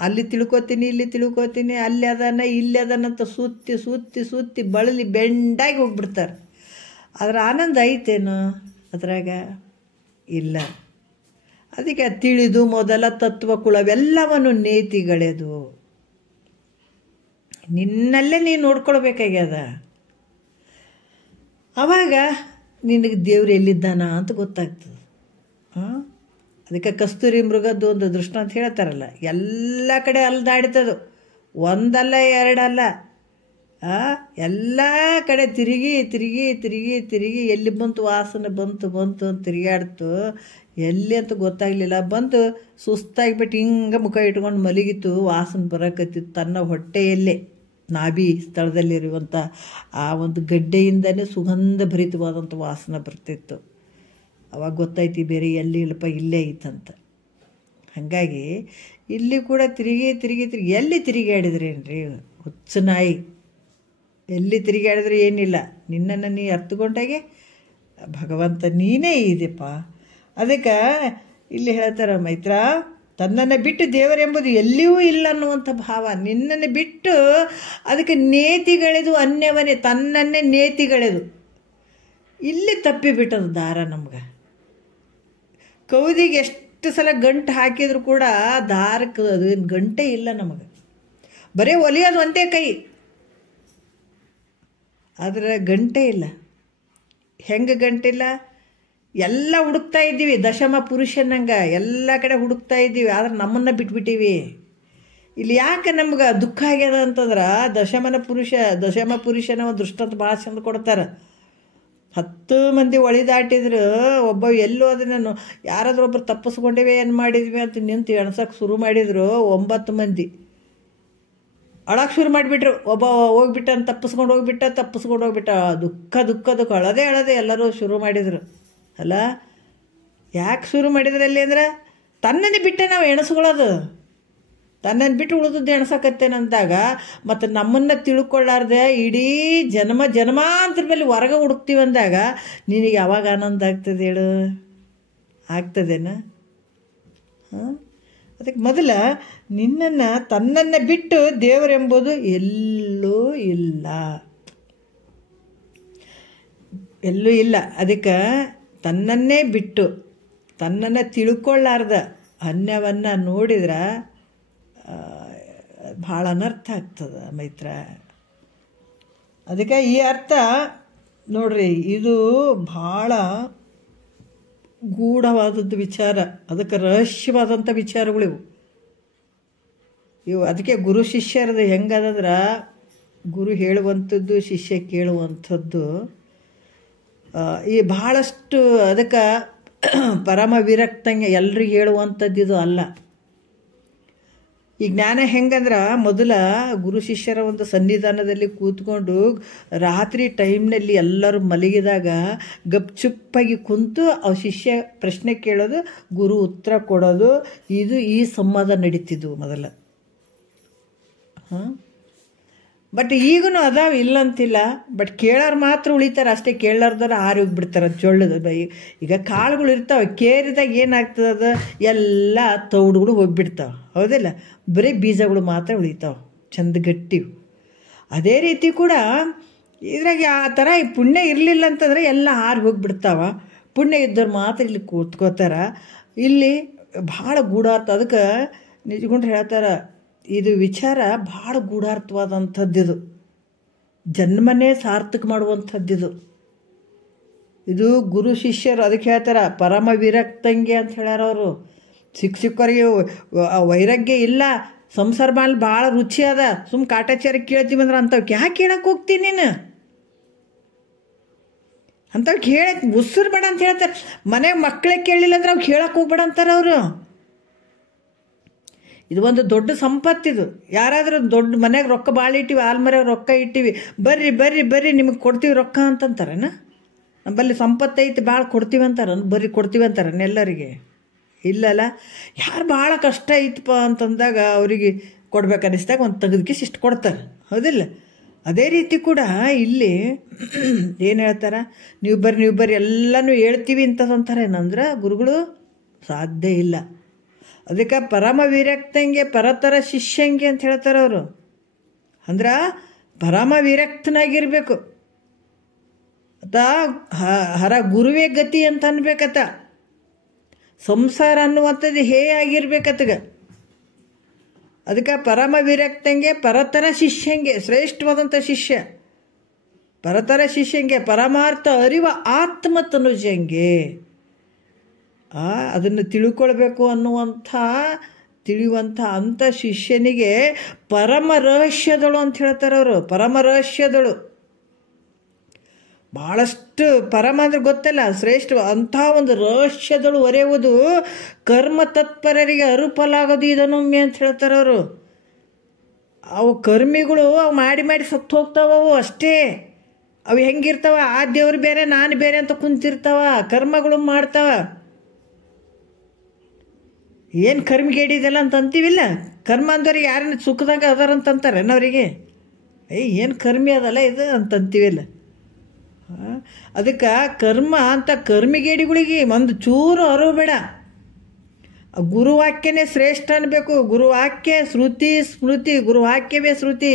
ಅಲ್ಲಿ ತಿಳ್ಕೊತೀನಿ, ಇಲ್ಲಿ ತಿಳ್ಕೊತೀನಿ, ಅಲ್ಲಿ ಅದಾನ ಇಲ್ಲಿ ಅದಾನಂತ ಸುತ್ತಿ ಸುತ್ತಿ ಸುತ್ತಿ ಬಳಲಿ ಬೆಂಡಾಗಿ ಹೋಗ್ಬಿಡ್ತಾರೆ. ಅದರ ಆನಂದ ಐತೇನು ಅದ್ರಾಗ? ಇಲ್ಲ. ಅದಕ್ಕೆ ತಿಳಿದು ಮೊದಲ ತತ್ವಕುಳವೆಲ್ಲವನ್ನು ನೇತಿಗಳೆದು ನಿನ್ನಲ್ಲೇ ನೀನು ನೋಡ್ಕೊಳ್ಬೇಕಾಗ್ಯದ. ಆವಾಗ ನಿನಗೆ ದೇವ್ರು ಎಲ್ಲಿದ್ದಾನ ಅಂತ ಗೊತ್ತಾಗ್ತದೆ. ಅದಕ್ಕೆ ಕಸ್ತೂರಿ ಮೃಗದ್ದು ಒಂದು ದೃಷ್ಟಾಂತ ಹೇಳ್ತಾರಲ್ಲ, ಎಲ್ಲ ಕಡೆ ಅಲ್ದಾಡ್ತದು, ಒಂದಲ್ಲ ಎರಡಲ್ಲ, ಎಲ್ಲ ಕಡೆ ತಿರುಗಿ ತಿರುಗಿ ತಿರುಗಿ ತಿರುಗಿ ಎಲ್ಲಿ ಬಂತು ವಾಸನೆ ಬಂತು ಅಂತ ತಿರುಗಾಡ್ತು. ಎಲ್ಲಿ ಅಂತ ಗೊತ್ತಾಗಲಿಲ್ಲ. ಬಂದು ಸುಸ್ತಾಗಿಬಿಟ್ಟು ಹಿಂಗೆ ಮುಖ ಇಟ್ಕೊಂಡು ಮಲಗಿತು. ವಾಸನೆ ಬರೋಕತ್ತಿತ್ತು ತನ್ನ ಹೊಟ್ಟೆಯಲ್ಲೇ, ನಾಭಿ ಸ್ಥಳದಲ್ಲಿರುವಂಥ ಆ ಒಂದು ಗಡ್ಡೆಯಿಂದನೇ ಸುಗಂಧ ಭರಿತವಾದಂಥ ವಾಸನೆ ಬರ್ತಿತ್ತು. ಅವಾಗ ಗೊತ್ತಾಯ್ತು ಬೇರೆ ಎಲ್ಲಿ ಇಲ್ಲಪ್ಪ, ಇಲ್ಲೇ ಐತಂತ. ಹಾಗಾಗಿ ಇಲ್ಲಿ ಕೂಡ ತಿರುಗಿ ತಿರುಗಿ ತಿರುಗಿ ಎಲ್ಲಿ ತಿರುಗಾಡಿದ್ರೇನ್ರಿ ಹುಚ್ಚು ನಾಯಿ? ಎಲ್ಲಿ ತಿರುಗಾಡಿದ್ರೆ ಏನಿಲ್ಲ, ನಿನ್ನನ್ನು ನೀ ಅರ್ಥಕೊಂಡಾಗೆ ಭಗವಂತ ನೀನೇ ಇದೆಪ್ಪ. ಅದಕ್ಕೆ ಇಲ್ಲಿ ಹೇಳ್ತಾರೆ ಮೈತ್ರ, ತನ್ನನ್ನು ಬಿಟ್ಟು ದೇವರೆಂಬುದು ಎಲ್ಲಿಯೂ ಇಲ್ಲ ಅನ್ನುವಂಥ ಭಾವ. ನಿನ್ನನ್ನು ಬಿಟ್ಟು ಅದಕ್ಕೆ ನೇತಿಗಳೆದು ಅನ್ಯವನೇ, ತನ್ನನ್ನೇ ನೇತಿಗಳೆದು. ಇಲ್ಲಿ ತಪ್ಪಿಬಿಟ್ಟದು ದಾರ ನಮ್ಗೆ. ಕೌದಿಗೆ ಎಷ್ಟು ಸಲ ಗಂಟು ಹಾಕಿದ್ರು ಕೂಡ ದಾರಕ್ಕೆ ಅದು ಗಂಟೆ ಇಲ್ಲ ನಮಗೆ. ಬರೀ ಒಲಿಯೋದು ಒಂದೇ ಕೈ, ಆದರೆ ಗಂಟೆ ಇಲ್ಲ. ಹೆಂಗೆ ಗಂಟಿಲ್ಲ? ಎಲ್ಲ ಹುಡುಕ್ತಾ ಇದ್ದೀವಿ, ದಶಮ ಪುರುಷನಂಗೆ ಎಲ್ಲ ಕಡೆ ಹುಡುಕ್ತಾ ಇದ್ದೀವಿ, ಆದರೆ ನಮ್ಮನ್ನು ಬಿಟ್ಬಿಟ್ಟಿವಿ. ಇಲ್ಲಿ ಯಾಕೆ ನಮ್ಗೆ ದುಃಖ ಆಗ್ಯದ ಅಂತಂದ್ರೆ ದಶಮ ಪುರುಷನ ಒಂದು ದೃಷ್ಟಾಂತ ಭಾಳ ಚಂದ ಕೊಡ್ತಾರೆ. 10 ಮಂದಿ ಒಳಿದಾಟಿದ್ರು ಒಬ್ಬ ಎಲ್ಲೋ ಅದನ್ನು ಯಾರಾದ್ರೂ ಒಬ್ಬರು ತಪ್ಪಿಸ್ಕೊಂಡೇವೆ ಏನು ಮಾಡಿದ್ವಿ ಅಂತ ನಿಂತು ಎಣ್ಸಕ್ಕೆ ಶುರು ಮಾಡಿದ್ರು. 9 ಮಂದಿ ಅಳಕ್ಕೆ ಶುರು ಮಾಡಿಬಿಟ್ರು. ಒಬ್ಬ ತಪ್ಪಿಸ್ಕೊಂಡು ಹೋಗ್ಬಿಟ್ಟ. ದುಃಖ ಅಳದೆ ಎಲ್ಲರೂ ಶುರು ಮಾಡಿದರು. ಅಲ್ಲ, ಯಾಕೆ ಶುರು ಮಾಡಿದ್ರಲ್ಲಿ ಅಂದ್ರೆ ತನ್ನನ್ನು ಬಿಟ್ಟೆ ನಾವು ಎಣಸ್ಕೊಳ್ಳೋದು, ತನ್ನನ್ನು ಬಿಟ್ಟು ಉಳಿದದ್ದು ಎಣ್ಸಕತ್ತೇನಂದಾಗ ಮತ್ತು ನಮ್ಮನ್ನು ತಿಳ್ಕೊಳ್ಳಾರ್ದೆ ಇಡೀ ಜನ್ಮಾಂತರ ಮೇಲೆ ಹೊರಗೆ ಹುಡುಕ್ತೀವಿ ಅಂದಾಗ ನಿನಗೆ ಯಾವಾಗ ಆನಂದ ಆಗ್ತದೆ ಹೇಳು? ಆಗ್ತದೇನ? ಹಾಂ, ಅದಕ್ಕೆ ಮೊದಲ ತನ್ನನ್ನು ಬಿಟ್ಟು ದೇವರೆಂಬುದು ಎಲ್ಲೂ ಇಲ್ಲ. ಅದಕ್ಕೆ ತನ್ನನ್ನೇ ಬಿಟ್ಟು ತನ್ನನ್ನು ತಿಳ್ಕೊಳ್ಳಾರ್ದ ಅನ್ಯವನ್ನು ನೋಡಿದ್ರೆ ಭಾಳ ಅನರ್ಥ ಆಗ್ತದೆ ಮೈತ್ರ. ಅದಕ್ಕೆ ಈ ಅರ್ಥ ನೋಡ್ರಿ, ಇದು ಭಾಳ ಗೂಢವಾದದ್ದು ವಿಚಾರ. ಅದಕ್ಕೆ ರಹಸ್ಯವಾದಂಥ ವಿಚಾರಗಳಿವು. ಅದಕ್ಕೆ ಗುರು ಶಿಷ್ಯರದು ಹೆಂಗದಂದ್ರೆ, ಗುರು ಹೇಳುವಂಥದ್ದು ಶಿಷ್ಯ ಕೇಳುವಂಥದ್ದು ಈ ಭಾಳಷ್ಟು. ಅದಕ್ಕೆ ಪರಮ ವಿರಕ್ತಂಗೆ ಎಲ್ರಿಗೆ ಹೇಳುವಂಥದ್ದು ಇದು ಅಲ್ಲ. ಈ ಜ್ಞಾನ ಹೆಂಗಂದ್ರೆ, ಮೊದಲ ಗುರು ಶಿಷ್ಯರ ಒಂದು ಸನ್ನಿಧಾನದಲ್ಲಿ ಕೂತ್ಕೊಂಡು ರಾತ್ರಿ ಟೈಮ್ನಲ್ಲಿ ಎಲ್ಲರೂ ಮಲಗಿದಾಗ ಗಪ್ಚುಪ್ಪಾಗಿ ಕುಂತು ಆ ಶಿಷ್ಯ ಪ್ರಶ್ನೆ ಕೇಳೋದು, ಗುರು ಉತ್ತರ ಕೊಡೋದು, ಈ ಸಂವಾದ ನಡೀತಿದ್ವು ಮೊದಲ. ಹಾಂ, ಬಟ್ ಈಗೂ ಅದಾವ ಇಲ್ಲಂತಿಲ್ಲ. ಬಟ್ ಕೇಳೋರು ಮಾತ್ರ ಉಳಿತಾರೆ ಅಷ್ಟೇ. ಕೇಳಾರ್ದವ್ರು ಹೋಗ್ಬಿಡ್ತಾರೆ ಜೊಳ್ಳದು. ಈಗ ಕಾಳುಗಳು ಇರ್ತಾವೆ, ಕೇರಿದಾಗ ಏನಾಗ್ತದೆ, ಅದು ಎಲ್ಲ ತೌಡುಗಳು ಹೋಗ್ಬಿಡ್ತಾವೆ, ಹೌದಿಲ್ಲ? ಬರೀ ಬೀಜಗಳು ಮಾತ್ರ ಉಳಿತಾವೆ ಚಂದ ಗಟ್ಟಿವು. ಅದೇ ರೀತಿ ಕೂಡ ಇದ್ರಾಗ ಆ ಥರ ಈ ಪುಣ್ಯ ಇರಲಿಲ್ಲ ಅಂತಂದರೆ ಎಲ್ಲ ಹೋಗ್ಬಿಡ್ತಾವ. ಪುಣ್ಯ ಇದ್ದವ್ರು ಮಾತ್ರ ಇಲ್ಲಿ ಕೂತ್ಕೋತಾರ. ಇಲ್ಲಿ ಭಾಳ ಗೂಢಾರ್ಥ. ಅದಕ್ಕೆ ನಿಜಗೊಂಡ್ರು ಹೇಳ್ತಾರೆ, ಇದು ವಿಚಾರ ಭಾಳ ಗೂಢಾರ್ಥವಾದಂಥದ್ದಿದು, ಜನ್ಮನೇ ಸಾರ್ಥಕ ಮಾಡುವಂಥದ್ದಿದು. ಇದು ಗುರು ಶಿಷ್ಯರು ಅದಕ್ಕೆ ಹೇಳ್ತಾರೆ ಪರಮ ವಿರಕ್ತಂಗೆ ಅಂತ ಹೇಳ್ಯಾರ ಅವರು. ಶಿಕ್ಷಕರಿಗೆ ವೈರಾಗ್ಯ ಇಲ್ಲ, ಸಂಸಾರ ಮಾಡಿ ಭಾಳ ರುಚಿ ಅದ, ಸುಮ್ಮ ಕಾಟಾಚಾರ ಕೇಳ್ತೀವಿ ಅಂದ್ರೆ ಅಂಥವ್ಕೆ ಯಾಕೆ ಕೇಳಕ್ಕೆ ಹೋಗ್ತೀನಿ ನೀನು? ಅಂಥವ್ಕೆ ಹೇಳಕ್ಕೆ ಉಸಿರು ಬೇಡ ಅಂತ ಹೇಳ್ತಾರೆ. ಮನೆಗೆ ಮಕ್ಕಳೇ ಕೇಳಲಿಲ್ಲ ಅಂದ್ರೆ ಅವ್ರು ಹೇಳಕ್ಕೆ ಹೋಗ್ಬೇಡ ಅಂತಾರೆ ಅವರು. ಇದು ಒಂದು ದೊಡ್ಡ ಸಂಪತ್ತಿದು. ಯಾರಾದರೂ ದೊಡ್ಡ ಮನೆಗೆ ರೊಕ್ಕ ಭಾಳ ಇಟ್ಟಿವಿ, ಆಲ್ಮರ್ಯಾಗ ರೊಕ್ಕ ಇಟ್ಟಿವಿ, ಬರ್ರಿ ನಿಮಗೆ ಕೊಡ್ತೀವಿ ರೊಕ್ಕ ಅಂತಂತಾರೇನ? ನಮ್ಮಲ್ಲಿ ಸಂಪತ್ತೈತಿ ಭಾಳ ಕೊಡ್ತೀವಿ ಅಂತಾರೆ, ಬರ್ರಿ ಕೊಡ್ತೀವಿ ಅಂತಾರೆ ಎಲ್ಲರಿಗೆ? ಇಲ್ಲಲ್ಲ. ಯಾರು ಭಾಳ ಕಷ್ಟ ಐತಪ್ಪ ಅಂತಂದಾಗ ಅವರಿಗೆ ಕೊಡ್ಬೇಕು ಅನ್ನಿಸ್ದಾಗ ಒಂದು ತೆಗೆದ್ಕಿಸಿ ಇಷ್ಟು ಕೊಡ್ತಾರೆ, ಹೌದಿಲ್ಲ? ಅದೇ ರೀತಿ ಕೂಡ ಇಲ್ಲಿ ಏನು ಹೇಳ್ತಾರೆ, ನೀವು ಬರ್ರಿ ಎಲ್ಲನೂ ಹೇಳ್ತೀವಿ ಅಂತಂತಾರೆ ಏನಂದ್ರೆ ಗುರುಗಳು ಸಾಧ್ಯ ಇಲ್ಲ. ಅದಕ್ಕೆ ಪರಮ ವಿರಕ್ತಂಗೆ ಪರತರ ಶಿಷ್ಯಂಗೆ ಅಂತ ಹೇಳ್ತಾರೆ ಅವರು. ಅಂದ್ರೆ ಪರಮ ವಿರಕ್ತನಾಗಿರ್ಬೇಕು ಹರ ಗುರುವೇ ಗತಿ ಅಂತ ಅನ್ಬೇಕತ್ತ. ಸಂಸಾರ ಅನ್ನುವಂಥದ್ದು ಆಗಿರ್ಬೇಕತ್ತಗ. ಅದಕ್ಕೆ ಪರಮ ವಿರಕ್ತಂಗೆ ಪರತರ ಶಿಷ್ಯಂಗೆ, ಶ್ರೇಷ್ಠವಾದಂಥ ಶಿಷ್ಯ ಪರತರ ಶಿಷ್ಯಂಗೆ, ಪರಮಾರ್ಥ ಅರಿವ ಆತ್ಮ ತನುಜಂಗೆ. ಅದನ್ನು ತಿಳ್ಕೊಳ್ಬೇಕು ತಿಳಿಯುವಂಥ ಅಂಥ ಶಿಷ್ಯನಿಗೆ ಪರಮ ರಹಸ್ಯದಳು ಅಂತ ಹೇಳ್ತಾರೆ ಅವರು. ಪರಮ ರಹಸ್ಯದಳು ಭಾಳಷ್ಟು. ಪರಮ ಅಂದ್ರೆ ಗೊತ್ತಲ್ಲ, ಶ್ರೇಷ್ಠ. ಅಂಥ ಒಂದು ರಹಸ್ಯದಳು ಒರೆಯುವುದು ಕರ್ಮ ತತ್ಪರರಿಗೆ ಅರುಪಲಾಗೋದು ಇದನ್ನೊಮ್ಮೆ ಅಂತ ಹೇಳ್ತಾರೆ ಅವರು. ಅವು ಕರ್ಮಿಗಳು ಅವು ಮಾಡಿ ಸತ್ತು ಹೋಗ್ತಾವವು ಅಷ್ಟೇ. ಅವು ಹೆಂಗಿರ್ತಾವ, ಆ ದೇವ್ರು ಬೇರೆ ನಾನು ಬೇರೆ ಅಂತ ಕುಂತಿರ್ತಾವ, ಕರ್ಮಗಳು ಮಾಡ್ತಾವ. ಏನು ಕರ್ಮಿಗೇಡಿದೆಲ್ಲ ಅಂತ ಅಂತೀವಿಲ್ಲ. ಕರ್ಮ ಅಂದವ್ರಿಗೆ ಯಾರನ್ನ ಸುಖದಾಗ ಅದಾರಂತಂತಾರೆ ಅವರಿಗೆ, ಏನು ಕರ್ಮಿ ಅದಲ್ಲ ಇದು ಅಂತಂತೀವಿಲ್ಲ. ಅದಕ್ಕೆ ಕರ್ಮ ಅಂತ ಕರ್ಮಿಗೇಡಿಗಳಿಗೆ ಒಂದು ಚೂರು ಅರಿಬೇಡ. ಗುರುವಾಕ್ಯನೇ ಶ್ರೇಷ್ಠ ಅನ್ಬೇಕು. ಗುರುವಾಕ್ಯ ಶ್ರುತಿ ಸ್ಮೃತಿ, ಗುರುವಾಕ್ಯವೇ ಶ್ರುತಿ,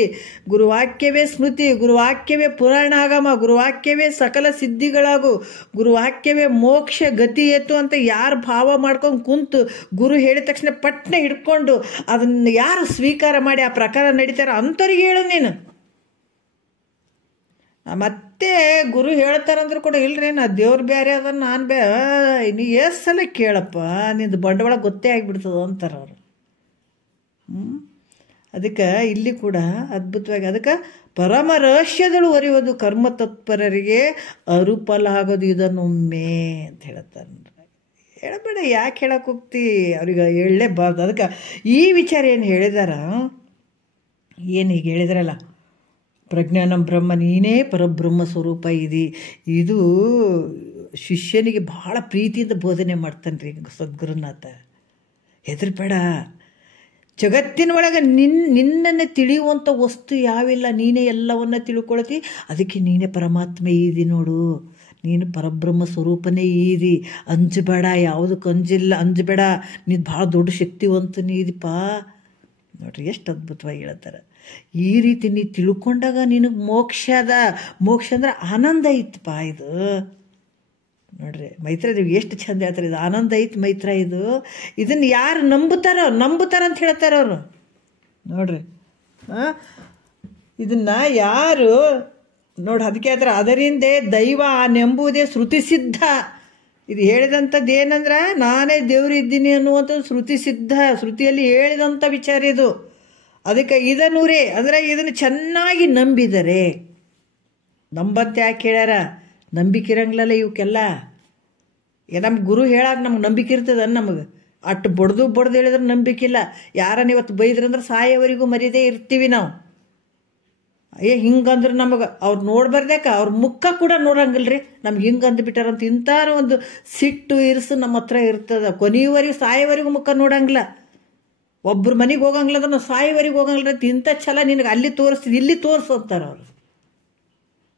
ಗುರುವಾಕ್ಯವೇ ಸ್ಮೃತಿ, ಗುರುವಾಕ್ಯವೇ ಪುರಾಣಾಗಮ, ಗುರುವಾಕ್ಯವೇ ಸಕಲ ಸಿದ್ಧಿಗಳಾಗು, ಗುರುವಾಕ್ಯವೇ ಮೋಕ್ಷ ಗತಿ ಎತ್ತು ಅಂತ ಯಾರು ಭಾವ ಮಾಡ್ಕೊಂಡು ಕುಂತು ಗುರು ಹೇಳಿದ ತಕ್ಷಣ ಪಟ್ನೆ ಹಿಡ್ಕೊಂಡು ಅದನ್ನು ಯಾರು ಸ್ವೀಕಾರ ಮಾಡಿ ಆ ಪ್ರಕಾರ ನಡೀತಾರ ಅಂಥವ್ರಿಗೆ ಹೇಳು ನೀನು. ಮತ್ತೆ ಗುರು ಹೇಳ್ತಾರಂದ್ರೂ ಕೂಡ ಇಲ್ರಿ ನಾ ದೇವ್ರು ಬೇರೆ ಅದನ್ನು ನಾನು ನೀ ಎಷ್ಟು ಸಲ ಕೇಳಪ್ಪ, ನಿಂದು ಬಂಡವಾಳ ಗೊತ್ತೇ ಆಗಿಬಿಡ್ತದ ಅಂತಾರೆ ಅವರು. ಅದಕ್ಕೆ ಇಲ್ಲಿ ಕೂಡ ಅದ್ಭುತವಾಗಿ ಅದಕ್ಕೆ ಪರಮ ರಹಸ್ಯದಳು ಒರೆಯುವುದು ಕರ್ಮ ತತ್ಪರರಿಗೆ ಅರುಪಲಾಗೋದು ಇದನ್ನೊಮ್ಮೆ ಅಂತ ಹೇಳ್ತಾರೆ. ಹೇಳಬೇಡ, ಯಾಕೆ ಹೇಳಕ್ಕೆ ಹೋಗ್ತಿ, ಅವ್ರಿಗೆ ಹೇಳಲೇಬಾರ್ದು. ಅದಕ್ಕೆ ಈ ವಿಚಾರ ಏನು ಹೇಳಿದಾರ, ಏನು ಹೀಗೆ ಹೇಳಿದ್ರಲ್ಲ, ಪ್ರಜ್ಞಾನಂ ಬ್ರಹ್ಮ, ನೀನೇ ಪರಬ್ರಹ್ಮ ಸ್ವರೂಪ ಇದು ಶಿಷ್ಯನಿಗೆ ಬಹಳ ಪ್ರೀತಿಯಿಂದ ಬೋಧನೆ ಮಾಡ್ತಾನೆ ರೀ ಸದ್ಗುರುನಾಥ. ಹೆದರ್ಬೇಡ, ಜಗತ್ತಿನೊಳಗೆ ನಿನ್ನನ್ನು ತಿಳಿಯುವಂಥ ವಸ್ತು ಯಾವಿಲ್ಲ, ನೀನೇ ಎಲ್ಲವನ್ನ ತಿಳ್ಕೊಳ್ತಿ. ಅದಕ್ಕೆ ನೀನೇ ಪರಮಾತ್ಮ ನೋಡು, ನೀನು ಪರಬ್ರಹ್ಮ ಸ್ವರೂಪನೇ ಅಂಜಬೇಡ, ಯಾವುದಕ್ಕೆ ಅಂಜಬೇಡ, ನೀನು ಭಾಳ ದೊಡ್ಡ ಶಕ್ತಿವಂತನೇ ಇದೀಪ. ನೋಡ್ರಿ ಎಷ್ಟು ಅದ್ಭುತವಾಗಿ ಹೇಳ್ತಾರೆ. ಈ ರೀತಿ ನೀ ತಿಳ್ಕೊಂಡಾಗ ನಿನಗೆ ಮೋಕ್ಷ ಅಂದ್ರೆ ಆನಂದ ಐತಪ್ಪ. ಇದು ನೋಡ್ರಿ ಮೈತ್ರದೇವಿ ಎಷ್ಟು ಚಂದ ಹೇಳ್ತಾರೆ, ಇದು ಆನಂದ ಐತಿ ಮೈತ್ರ. ಇದನ್ನು ಯಾರು ನಂಬುತ್ತಾರ ಅಂತ ಹೇಳ್ತಾರೆ ಅವರು. ನೋಡ್ರಿ ಇದನ್ನು ಯಾರು ಅದಕ್ಕೆ ಹೇಳ್ತಾರೆ, ಅದರಿಂದೇ ದೈವ ನೆಂಬುವುದೇ ಶ್ರುತಿ ಸಿದ್ಧ. ಇದು ಹೇಳಿದಂಥದ್ದು ಏನಂದ್ರೆ ನಾನೇ ದೇವರು ಇದ್ದೀನಿ ಅನ್ನುವಂಥದ್ದು ಶ್ರುತಿ ಸಿದ್ಧ, ಶ್ರುತಿಯಲ್ಲಿ ಹೇಳಿದಂಥ ವಿಚಾರ ಇದು. ಅದಕ್ಕೆ ಇದನ್ನೂರೇ ಅಂದರೆ ಇದನ್ನು ಚೆನ್ನಾಗಿ ನಂಬಿದರೆ, ನಂಬಂತೆ ಯಾಕೆ ಹೇಳ್ಯಾರ, ನಂಬಿಕೆ ಇರಂಗಿಲ್ಲಲ್ಲ ಇವಕ್ಕೆಲ್ಲ. ನಮ್ಮ ಗುರು ಹೇಳಾಕ ನಮ್ಗೆ ನಂಬಿಕೆ ಇರ್ತದ, ನಮಗೆ ಅಟ್ಟು ಬಡ್ದು ಹೇಳಿದ್ರೆ ನಂಬಿಕಿಲ್ಲ. ಯಾರನ್ನ ಇವತ್ತು ಬೈದ್ರಂದ್ರೆ ಸಾಯೋವರೆಗೂ ಮರೀದೇ ಇರ್ತೀವಿ ನಾವು. ಹಿಂಗಂದ್ರೆ ನಮಗೆ ಅವ್ರು ನೋಡ್ಬಾರ್ದ್ಯಾಕ, ಅವ್ರ ಮುಖ ಕೂಡ ನೋಡಂಗಿಲ್ಲ ರೀ, ನಮ್ಗೆ ಹಿಂಗೆ ಅಂದ್ಬಿಟ್ಟಾರಂತ. ಇಂಥ ಒಂದು ಸಿಟ್ಟು ಇರಿಸು ನಮ್ಮ ಹತ್ರ ಇರ್ತದ. ಕೊನೆಯವರೆಗೂ ಸಾಯೋವರೆಗೂ ಮುಖ ನೋಡಂಗಿಲ್ಲ. ಒಬ್ರು ಮನೆಗೆ ಹೋಗಂಗಿಲ್ಲ ಅಂದ್ರೆ ನಾವು ಸಾಯೋವರೆಗೆ ಹೋಗಂಗಿಲ್ಲ. ಇಂಥ ಛಲ ನಿನಗೆ ಅಲ್ಲಿ ತೋರಿಸ್ತೀವಿ, ಇಲ್ಲಿ ತೋರಿಸು ಅಂತಾರೆ ಅವರು.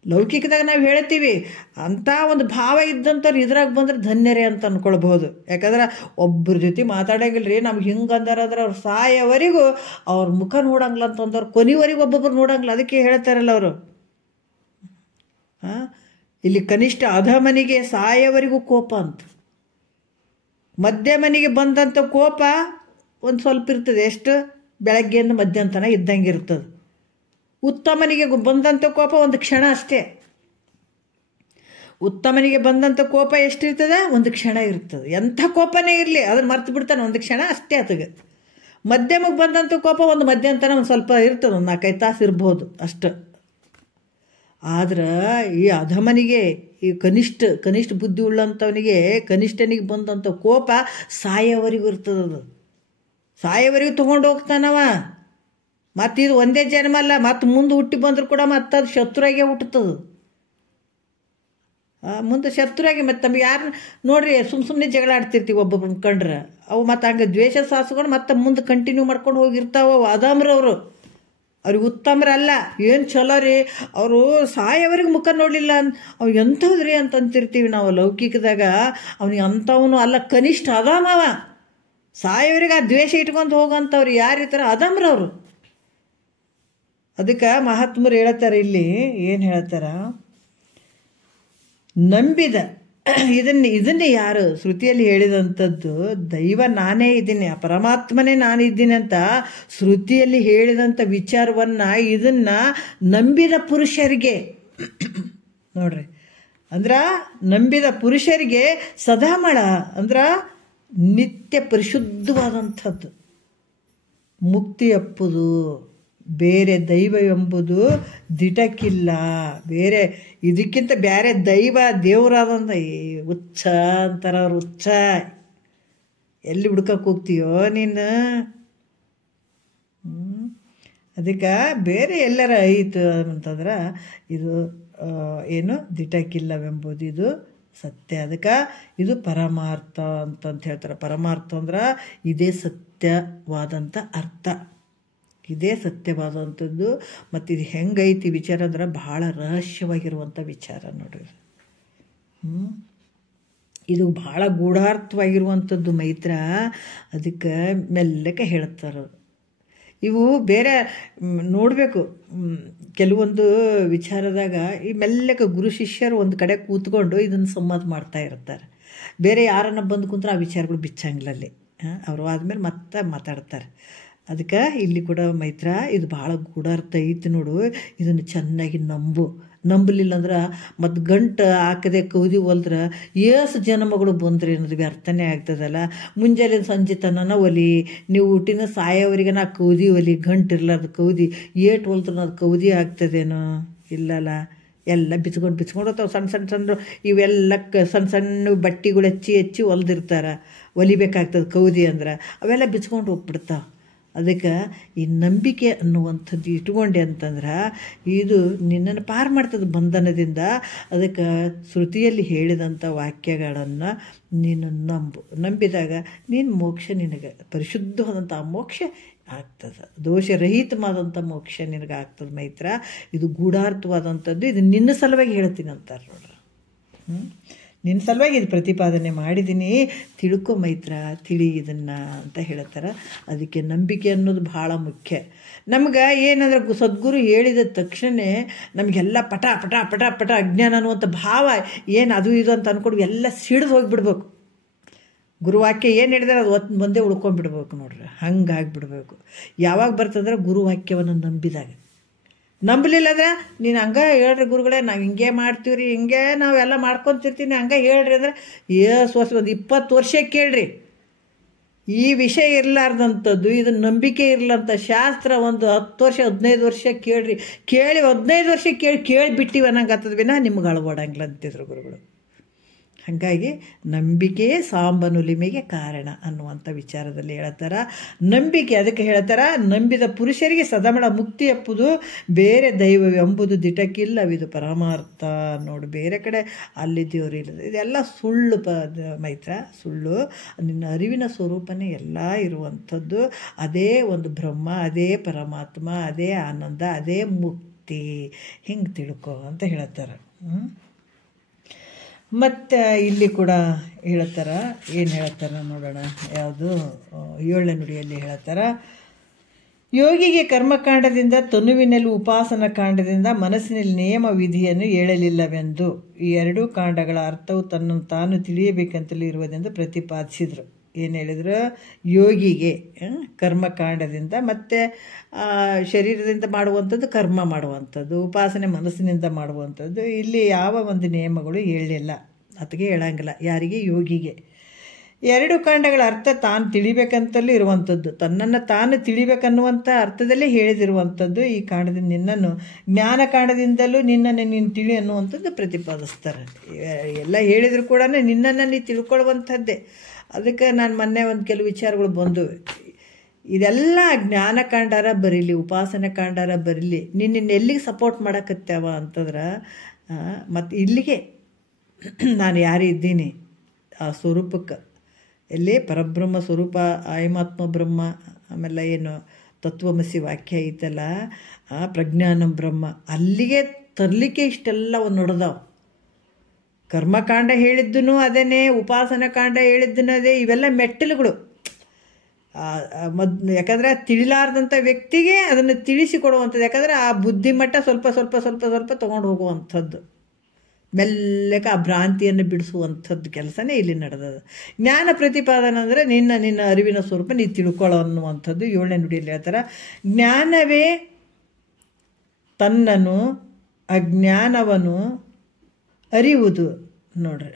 ಲೌಕಿಕದಾಗ ನಾವು ಹೇಳ್ತೀವಿ, ಅಂಥ ಒಂದು ಭಾವ ಇದ್ದಂಥವ್ರು ಇದ್ರಾಗ ಬಂದ್ರೆ ಧನ್ಯರೇ ಅಂತ ಅಂದ್ಕೊಳ್ಬಹುದು. ಯಾಕಂದ್ರೆ ಒಬ್ಬರ ಜೊತೆ ಮಾತಾಡೋಂಗಿಲ್ಲ ರೀ, ನಮ್ಗೆ ಹಿಂಗೆ ಅಂದಾರಾದ್ರೆ ಅವ್ರು ಸಾಯೋವರೆಗೂ ಅವ್ರ ಮುಖ ನೋಡಂಗಿಲ್ಲ ಅಂತಂದವ್ರು, ಕೊನೆವರೆಗೂ ಒಬ್ಬೊಬ್ರು ನೋಡಂಗಿಲ್ಲ. ಅದಕ್ಕೆ ಹೇಳ್ತಾರಲ್ಲ ಅವರು, ಇಲ್ಲಿ ಕನಿಷ್ಠ ಅಧಮನಿಗೆ ಸಾಯೋವರೆಗೂ ಕೋಪ ಅಂತ, ಮಧ್ಯಮನಿಗೆ ಬಂದಂಥ ಕೋಪ ಒಂದು ಸ್ವಲ್ಪ ಇರ್ತದೆ, ಎಷ್ಟು ಬೆಳಗ್ಗೆಯಿಂದ ಮಧ್ಯಾಹ್ನ ಇದ್ದಂಗೆ ಇರ್ತದೆ. ಉತ್ತಮನಿಗೆ ಬಂದಂಥ ಕೋಪ ಒಂದು ಕ್ಷಣ ಅಷ್ಟೇ. ಉತ್ತಮನಿಗೆ ಬಂದಂಥ ಕೋಪ ಎಷ್ಟಿರ್ತದೆ, ಒಂದು ಕ್ಷಣ ಇರ್ತದೆ. ಎಂಥ ಕೋಪನೇ ಇರಲಿ ಅದನ್ನು ಮರ್ತು ಬಿಡ್ತಾನೆ, ಒಂದು ಕ್ಷಣ ಅಷ್ಟೇ ಆತಗೆ. ಮಧ್ಯಮಕ್ಕೆ ಬಂದಂಥ ಕೋಪ ಒಂದು ಮಧ್ಯಾಹ್ನ ಒಂದು ಸ್ವಲ್ಪ ಇರ್ತದೆ, ಒಂದು 4-5 ತಾಸು ಇರ್ಬೋದು ಅಷ್ಟು. ಆದ್ರೆ ಈ ಅಧಮನಿಗೆ, ಈ ಕನಿಷ್ಠ ಬುದ್ಧಿ ಉಳ್ಳಂಥವನಿಗೆ, ಕನಿಷ್ಠನಿಗೆ ಬಂದಂಥ ಕೋಪ ಸಾಯೋವರೆಗೂ ಇರ್ತದೆ. ಅದು ಸಾಯೋವರೆಗೂ ತೊಗೊಂಡು ಹೋಗ್ತಾನವ. ಮತ್ತು ಇದು ಒಂದೇ ಜನ್ಮ ಅಲ್ಲ, ಮತ್ತು ಮುಂದೆ ಹುಟ್ಟಿ ಬಂದರೂ ಕೂಡ ಮತ್ತು ಅದು ಶತ್ರುವಾಗೇ ಹುಟ್ಟುತ್ತದೆ. ಮುಂದೆ ಶತ್ರುವಾಗಿ ಮತ್ತು ನಮ್ಗೆ ಯಾರು ನೋಡ್ರಿ ಸುಮ್ಮನೆ ಜಗಳ ಆಡ್ತಿರ್ತೀವಿ ಒಬ್ಬೊಬ್ಬರನ್ನ ಕಂಡ್ರೆ, ಅವು ಮತ್ತು ಹಂಗೆ ದ್ವೇಷ ಸಾಸ್ಕೊಂಡು ಮತ್ತೆ ಮುಂದೆ ಕಂಟಿನ್ಯೂ ಮಾಡ್ಕೊಂಡು ಹೋಗಿರ್ತಾವ. ಅದಾಮ್ರವರು ಅವ್ರಿಗೆ ಉತ್ತಮರಲ್ಲ, ಏನು ಚಲೋ ರೀ, ಅವರು ಸಾಯೋವರೆಗೆ ಮುಖ ನೋಡಲಿಲ್ಲ ಅವು ಎಂಥವ್ರಿ ಅಂತಂತಿರ್ತೀವಿ ನಾವು ಲೌಕಿಕದಾಗ. ಅವನಿಗೆ ಅಂಥವನು ಅಲ್ಲ, ಕನಿಷ್ಠ ಅದಾಮವ. ಸಾಯೋವರೆಗೆ ಆ ದ್ವೇಷ ಇಟ್ಕೊಂಡು ಹೋಗಂಥವ್ರು ಯಾರಿರ್ತಾರೆ, ಅದಾಮ್ರವರು. ಅದಕ್ಕೆ ಮಹಾತ್ಮರು ಹೇಳ್ತಾರೆ ಇಲ್ಲಿ, ಏನು ಹೇಳ್ತಾರ, ನಂಬಿದ ಇದನ್ನೇ ಯಾರು ಶ್ರುತಿಯಲ್ಲಿ ಹೇಳಿದಂಥದ್ದು, ದೈವ ನಾನೇ ಇದ್ದೀನಿ, ಪರಮಾತ್ಮನೇ ನಾನಿದ್ದೀನಿ ಅಂತ ಶ್ರುತಿಯಲ್ಲಿ ಹೇಳಿದಂಥ ವಿಚಾರವನ್ನು ಇದನ್ನು ನಂಬಿದ ಪುರುಷರಿಗೆ ನೋಡ್ರಿ, ಅಂದ್ರೆ ನಂಬಿದ ಪುರುಷರಿಗೆ ಸದಾಮಳ ಅಂದ್ರೆ ನಿತ್ಯ ಪರಿಶುದ್ಧವಾದಂಥದ್ದು ಮುಕ್ತಿ ಅಪ್ಪುದು. ಬೇರೆ ದೈವ ಎಂಬುದು ದಿಟಕ್ಕಿಲ್ಲ, ಬೇರೆ ಇದಕ್ಕಿಂತ ಬೇರೆ ದೇವರಾದಂಥ ಹುಚ್ಚ ಅಂತಾರ ಅವ್ರು. ಹುಚ್ಚ ಎಲ್ಲಿ ಹುಡ್ಕಕ್ಕೆ ಹೋಗ್ತೀಯೋ ನೀನು? ಅದಕ್ಕೆ ಬೇರೆ ಎಲ್ಲರ ಐತು ಅಂತಂದ್ರೆ ಇದು ಏನು ದಿಟಕ್ಕಿಲ್ಲವೆಂಬುದು ಇದು ಸತ್ಯ. ಅದಕ್ಕೆ ಇದು ಪರಮಾರ್ಥ ಅಂತಂತ ಹೇಳ್ತಾರೆ. ಪರಮಾರ್ಥ ಅಂದ್ರೆ ಇದೇ ಸತ್ಯವಾದಂಥ ಅರ್ಥ, ಇದೇ ಸತ್ಯವಾದಂಥದ್ದು. ಮತ್ತು ಇದು ಹೆಂಗೈತಿ ವಿಚಾರ ಅಂದ್ರೆ ಭಾಳ ರಹಸ್ಯವಾಗಿರುವಂಥ ವಿಚಾರ ನೋಡ್ರಿ. ಇದು ಭಾಳ ಗೂಢಾರ್ಥವಾಗಿರುವಂಥದ್ದು ಮೈತ್ರ. ಅದಕ್ಕೆ ಮೆಲ್ಲಕ್ಕೆ ಹೇಳ್ತಾರೆ. ಇವು ಬೇರೆ ನೋಡಬೇಕು, ಕೆಲವೊಂದು ವಿಚಾರದಾಗ ಈ ಮೆಲ್ಲಕ್ಕೆ ಗುರು ಶಿಷ್ಯರು ಒಂದು ಕಡೆ ಕೂತ್ಕೊಂಡು ಇದನ್ನು ಸಂವಾದ ಮಾಡ್ತಾ ಇರ್ತಾರೆ. ಬೇರೆ ಯಾರನ್ನ ಬಂದು ಕುಂತ್ರೆ ಆ ವಿಚಾರಗಳು ಬಿಚ್ಚಂಗಿಲ್ಲಲ್ಲಿ, ಅವರು ಆದಮೇಲೆ ಮತ್ತೆ ಮಾತಾಡ್ತಾರೆ. ಅದಕ್ಕೆ ಇಲ್ಲಿ ಕೂಡ ಮೈತ್ರ ಇದು ಭಾಳ ಗೂಢಾರ್ಥ ಐತಿ ನೋಡು, ಇದನ್ನು ಚೆನ್ನಾಗಿ ನಂಬಲಿಲ್ಲ ಅಂದ್ರೆ ಮತ್ತು ಗಂಟು ಹಾಕದೆ ಕೌದಿ ಹೊಲ್ದ್ರೆ ಏಸು ಜನ್ಮಗಳು ಬಂದ್ರಿ ಅನ್ನೋದು ಅರ್ಥನೇ ಆಗ್ತದಲ್ಲ. ಮುಂಜಾನೆ ಸಂಜೆ ತನನ ಒಲಿ, ನೀವು ಹುಟ್ಟಿನ ಸಾಯೋವರೆಗೆ ನಾ ಕೌದಿ ಒಲಿ, ಗಂಟು ಇರ್ಲಾರ್ದು ಕೌದಿ ಏಟು ಹೊಲ್ದ್ರೂ ಅದು ಕೌದಿ ಆಗ್ತದೇನೋ? ಇಲ್ಲಲ್ಲ, ಎಲ್ಲ ಬಿಚ್ಕೊಂಡು ಹೋಗ್ತಾವೆ. ಸಣ್ಣ ಇವೆಲ್ಲ ಸಣ್ಣ ಸಣ್ಣ ಬಟ್ಟೆಗಳು ಹೆಚ್ಚಿ ಹೊಲ್ದಿರ್ತಾರೆ, ಹೊಲಿಬೇಕಾಗ್ತದೆ ಕೌದಿ ಅಂದ್ರೆ, ಅವೆಲ್ಲ ಬಿಚ್ಕೊಂಡು ಹೋಗ್ಬಿಡ್ತಾವೆ. ಅದಕ್ಕೆ ಈ ನಂಬಿಕೆ ಅನ್ನುವಂಥದ್ದು ಇಟ್ಕೊಂಡೆ ಅಂತಂದ್ರೆ ಇದು ನಿನ್ನನ್ನು ಪಾರು ಮಾಡ್ತದೆ ಬಂಧನದಿಂದ. ಅದಕ್ಕೆ ಶ್ರುತಿಯಲ್ಲಿ ಹೇಳಿದಂಥ ವಾಕ್ಯಗಳನ್ನು ನೀನು ನಂಬಿದಾಗ ನೀನು ಮೋಕ್ಷ, ನಿನಗೆ ಪರಿಶುದ್ಧವಾದಂಥ ಮೋಕ್ಷ ಆಗ್ತದೆ, ದೋಷರಹಿತವಾದಂಥ ಮೋಕ್ಷ ನಿನಗೆ ಆಗ್ತದೆ ಮೈತ್ರ. ಇದು ಗೂಢಾರ್ಥವಾದಂಥದ್ದು. ಇದು ನಿನ್ನ ಸಲುವಾಗಿ ಹೇಳ್ತೀನಿ ಅಂತಾರೆ ನೋಡ್ರಿ. ನಿನ್ನ ಸಲುವಾಗಿ ಇದು ಪ್ರತಿಪಾದನೆ ಮಾಡಿದ್ದೀನಿ, ತಿಳ್ಕೊ ಮೈತ್ರ, ತಿಳಿ ಇದನ್ನು ಅಂತ ಹೇಳ್ತಾರೆ. ಅದಕ್ಕೆ ನಂಬಿಕೆ ಅನ್ನೋದು ಭಾಳ ಮುಖ್ಯ. ನಮ್ಗೆ ಏನಂದ್ರೆ ಸದ್ಗುರು ಹೇಳಿದ ತಕ್ಷಣ ನಮಗೆಲ್ಲ ಪಟ ಪಟ ಪಟ ಪಟ ಅಜ್ಞಾನ ಅನ್ನುವಂಥ ಭಾವ ಏನು ಅದು ಇದು ಅಂತ ಅಂದ್ಕೊಂಡು ಎಲ್ಲ ಸಿಡಿದು ಹೋಗಿಬಿಡ್ಬೇಕು. ಗುರುವಾಕ್ಯ ಏನು ಹೇಳಿದ್ರೆ ಅದು ಒಂದೇ ಉಳ್ಕೊಂಡ್ಬಿಡ್ಬೇಕು ನೋಡ್ರಿ, ಹಂಗಾಗಿಬಿಡ್ಬೇಕು. ಯಾವಾಗ ಬರ್ತಂದ್ರೆ ಗುರುವಾಕ್ಯವನ್ನು ನಂಬಿದಾಗ. ನಂಬಲಿಲ್ಲ ಅಂದ್ರೆ ನೀನು ಹಂಗೆ ಹೇಳ್ರಿ ಗುರುಗಳೇ, ನಾವು ಹಿಂಗೆ ಮಾಡ್ತೀವಿ ರೀ, ಹಿಂಗೆ ನಾವೆಲ್ಲ ಮಾಡ್ಕೊತಿರ್ತೀನಿ, ಹಂಗೆ ಹೇಳ್ರಿ ಅಂದ್ರೆ ಒಂದು 20 ವರ್ಷ ಕೇಳ್ರಿ. ಈ ವಿಷಯ ಇರಲಾರ್ದಂಥದ್ದು, ಇದು ನಂಬಿಕೆ ಇರಲಂಥ ಶಾಸ್ತ್ರ ಒಂದು 10 ವರ್ಷ 15 ವರ್ಷ ಕೇಳ್ರಿ. ಕೇಳಿ 15 ವರ್ಷ ಕೇಳಿ ಬಿಟ್ಟಿವಿ ಅನ್ನಂಗೆ ಆಗ್ತದ ವಿನ ನಿಮ್ಗೆ ಅಳವಡಂಗಿಲ್ಲ ಅಂತಿದ್ರು ಗುರುಗಳು. ಹಾಗಾಗಿ ನಂಬಿಕೆಯೇ ಸಾಂಬನುಲಿಮೆಗೆ ಕಾರಣ ಅನ್ನುವಂಥ ವಿಚಾರದಲ್ಲಿ ಹೇಳ್ತಾರೆ. ನಂಬಿಕೆ ಅದಕ್ಕೆ ಹೇಳ್ತಾರೆ, ನಂಬಿದ ಪುರುಷರಿಗೆ ಸದಮಳ ಮುಕ್ತಿ ಎಪ್ಪುದು, ಬೇರೆ ದೈವವೆಂಬುದು ದಿಟಕ್ಕಿಲ್ಲವಿದು ಪರಮಾರ್ಥ. ನೋಡು, ಬೇರೆ ಕಡೆ ಅಲ್ಲಿ ದೇವರು ಇಲ್ಲದ, ಇದೆಲ್ಲ ಸುಳ್ಳು ಮೈತ್ರ, ಸುಳ್ಳು. ನಿನ್ನ ಅರಿವಿನ ಸ್ವರೂಪನೇ ಎಲ್ಲ ಇರುವಂಥದ್ದು. ಅದೇ ಒಂದು ಬ್ರಹ್ಮ, ಅದೇ ಪರಮಾತ್ಮ, ಅದೇ ಆನಂದ, ಅದೇ ಮುಕ್ತಿ. ಹಿಂಗೆ ತಿಳ್ಕೊ ಅಂತ ಹೇಳ್ತಾರೆ. ಮತ್ತು ಇಲ್ಲಿ ಕೂಡ ಹೇಳ್ತಾರೆ, ಏನು ಹೇಳ್ತಾರೆ ನೋಡೋಣ. ಯಾವುದು 7ನೇ ನುಡಿಯಲ್ಲಿ ಹೇಳ್ತಾರೆ, ಯೋಗಿಗೆ ಕರ್ಮಕಾಂಡದಿಂದ ತನುವಿನಲ್ಲಿ ಉಪಾಸನ ಕಾಂಡದಿಂದ ಮನಸ್ಸಿನಲ್ಲಿ ನಿಯಮ ವಿಧಿಯನ್ನು ಹೇಳಲಿಲ್ಲವೆಂದು ಈ 2 ಕಾಂಡಗಳ ಅರ್ಥವು ತನ್ನನ್ನು ತಾನು ತಿಳಿಯಬೇಕಂತಲೇ ಇರುವುದೆಂದು ಪ್ರತಿಪಾದಿಸಿದರು. ಏನು ಹೇಳಿದ್ರು? ಯೋಗಿಗೆ ಕರ್ಮಕಾಂಡದಿಂದ ಮತ್ತು ಶರೀರದಿಂದ ಮಾಡುವಂಥದ್ದು, ಕರ್ಮ ಮಾಡುವಂಥದ್ದು, ಉಪಾಸನೆ ಮನಸ್ಸಿನಿಂದ ಮಾಡುವಂಥದ್ದು, ಇಲ್ಲಿ ಯಾವ ಒಂದು ನಿಯಮಗಳು ಹೇಳಲಿಲ್ಲ, ಅದಕ್ಕೆ ಹೇಳಂಗಿಲ್ಲ. ಯಾರಿಗೆ? ಯೋಗಿಗೆ. 2 ಕಾಂಡಗಳ ಅರ್ಥ ತಾನು ತಿಳಿಬೇಕಂತಲೂ ಇರುವಂಥದ್ದು, ತನ್ನನ್ನು ತಾನು ತಿಳಿಬೇಕನ್ನುವಂಥ ಅರ್ಥದಲ್ಲೇ ಹೇಳಿದಿರುವಂಥದ್ದು. ಈ ಕಾಂಡದಿಂದ ನಿನ್ನನ್ನು, ಜ್ಞಾನ ಕಾಂಡದಿಂದಲೂ ನಿನ್ನನ್ನು ನೀನು ತಿಳಿ ಅನ್ನುವಂಥದ್ದು ಪ್ರತಿಪಾದಿಸ್ತಾರೆ. ಎಲ್ಲ ಹೇಳಿದ್ರು ಕೂಡ ನಿನ್ನನ್ನು ನೀನು ತಿಳ್ಕೊಳ್ಳುವಂಥದ್ದೇ. ಅದಕ್ಕೆ ನಾನು ಮೊನ್ನೆ ಒಂದು ಕೆಲವು ವಿಚಾರಗಳು ಬಂದವು. ಇದೆಲ್ಲ ಜ್ಞಾನಕಾಂಡಾರ ಬರೀಲಿ, ಉಪಾಸನೆ ಕಾಂಡಾರ ಬರೀಲಿ, ನಿನ್ನ ಎಲ್ಲಿಗೆ ಸಪೋರ್ಟ್ ಮಾಡಕತ್ತೇವ ಅಂತಂದ್ರೆ ಮತ್ತು ಇಲ್ಲಿಗೆ ನಾನು ಯಾರಿದ್ದೀನಿ ಆ ಸ್ವರೂಪಕ್ಕೆ, ಎಲ್ಲಿ ಪರಬ್ರಹ್ಮ ಸ್ವರೂಪ, ಆಯಮಾತ್ಮ ಬ್ರಹ್ಮ, ಆಮೇಲೆ ಏನು ತತ್ವಮಸಿ ವಾಕ್ಯ ಐತಲ್ಲ, ಪ್ರಜ್ಞಾನಂ ಬ್ರಹ್ಮ, ಅಲ್ಲಿಗೆ ತರಲಿಕ್ಕೆ ಇಷ್ಟೆಲ್ಲ ಒಂದು ನಡೆದಾವೆ. ಕರ್ಮಕಾಂಡ ಹೇಳಿದ್ದೂ ಅದೇನೇ, ಉಪಾಸನಾ ಕಾಂಡ ಹೇಳಿದ್ದೂ ಅದೇ. ಇವೆಲ್ಲ ಮೆಟ್ಟಲುಗಳು. ಯಾಕಂದರೆ ತಿಳಿಲಾರ್ದಂಥ ವ್ಯಕ್ತಿಗೆ ಅದನ್ನು ತಿಳಿಸಿಕೊಡುವಂಥದ್ದು. ಯಾಕಂದರೆ ಆ ಬುದ್ಧಿಮಟ್ಟ ಸ್ವಲ್ಪ ಸ್ವಲ್ಪ ಸ್ವಲ್ಪ ಸ್ವಲ್ಪ ತೊಗೊಂಡು ಹೋಗುವಂಥದ್ದು, ಮೆಲ್ಲಕ್ಕೆ ಆ ಭ್ರಾಂತಿಯನ್ನು ಬಿಡಿಸುವಂಥದ್ದು ಕೆಲಸನೇ ಇಲ್ಲಿ ನಡೆದದು. ಜ್ಞಾನ ಪ್ರತಿಪಾದನೆ ಅಂದರೆ ನಿನ್ನ ಅರಿವಿನ ಸ್ವರೂಪ ನೀನು ತಿಳ್ಕೊಳ್ಳೋ ಅನ್ನುವಂಥದ್ದು 7ನೇ ನುಡಿಯಲ್ಲಿ ಹೇಳ್ತಾರೆ. ಜ್ಞಾನವೇ ತನ್ನನ್ನು ಅಜ್ಞಾನವನ್ನು ಅರಿಯುವುದು. ನೋಡ್ರಿ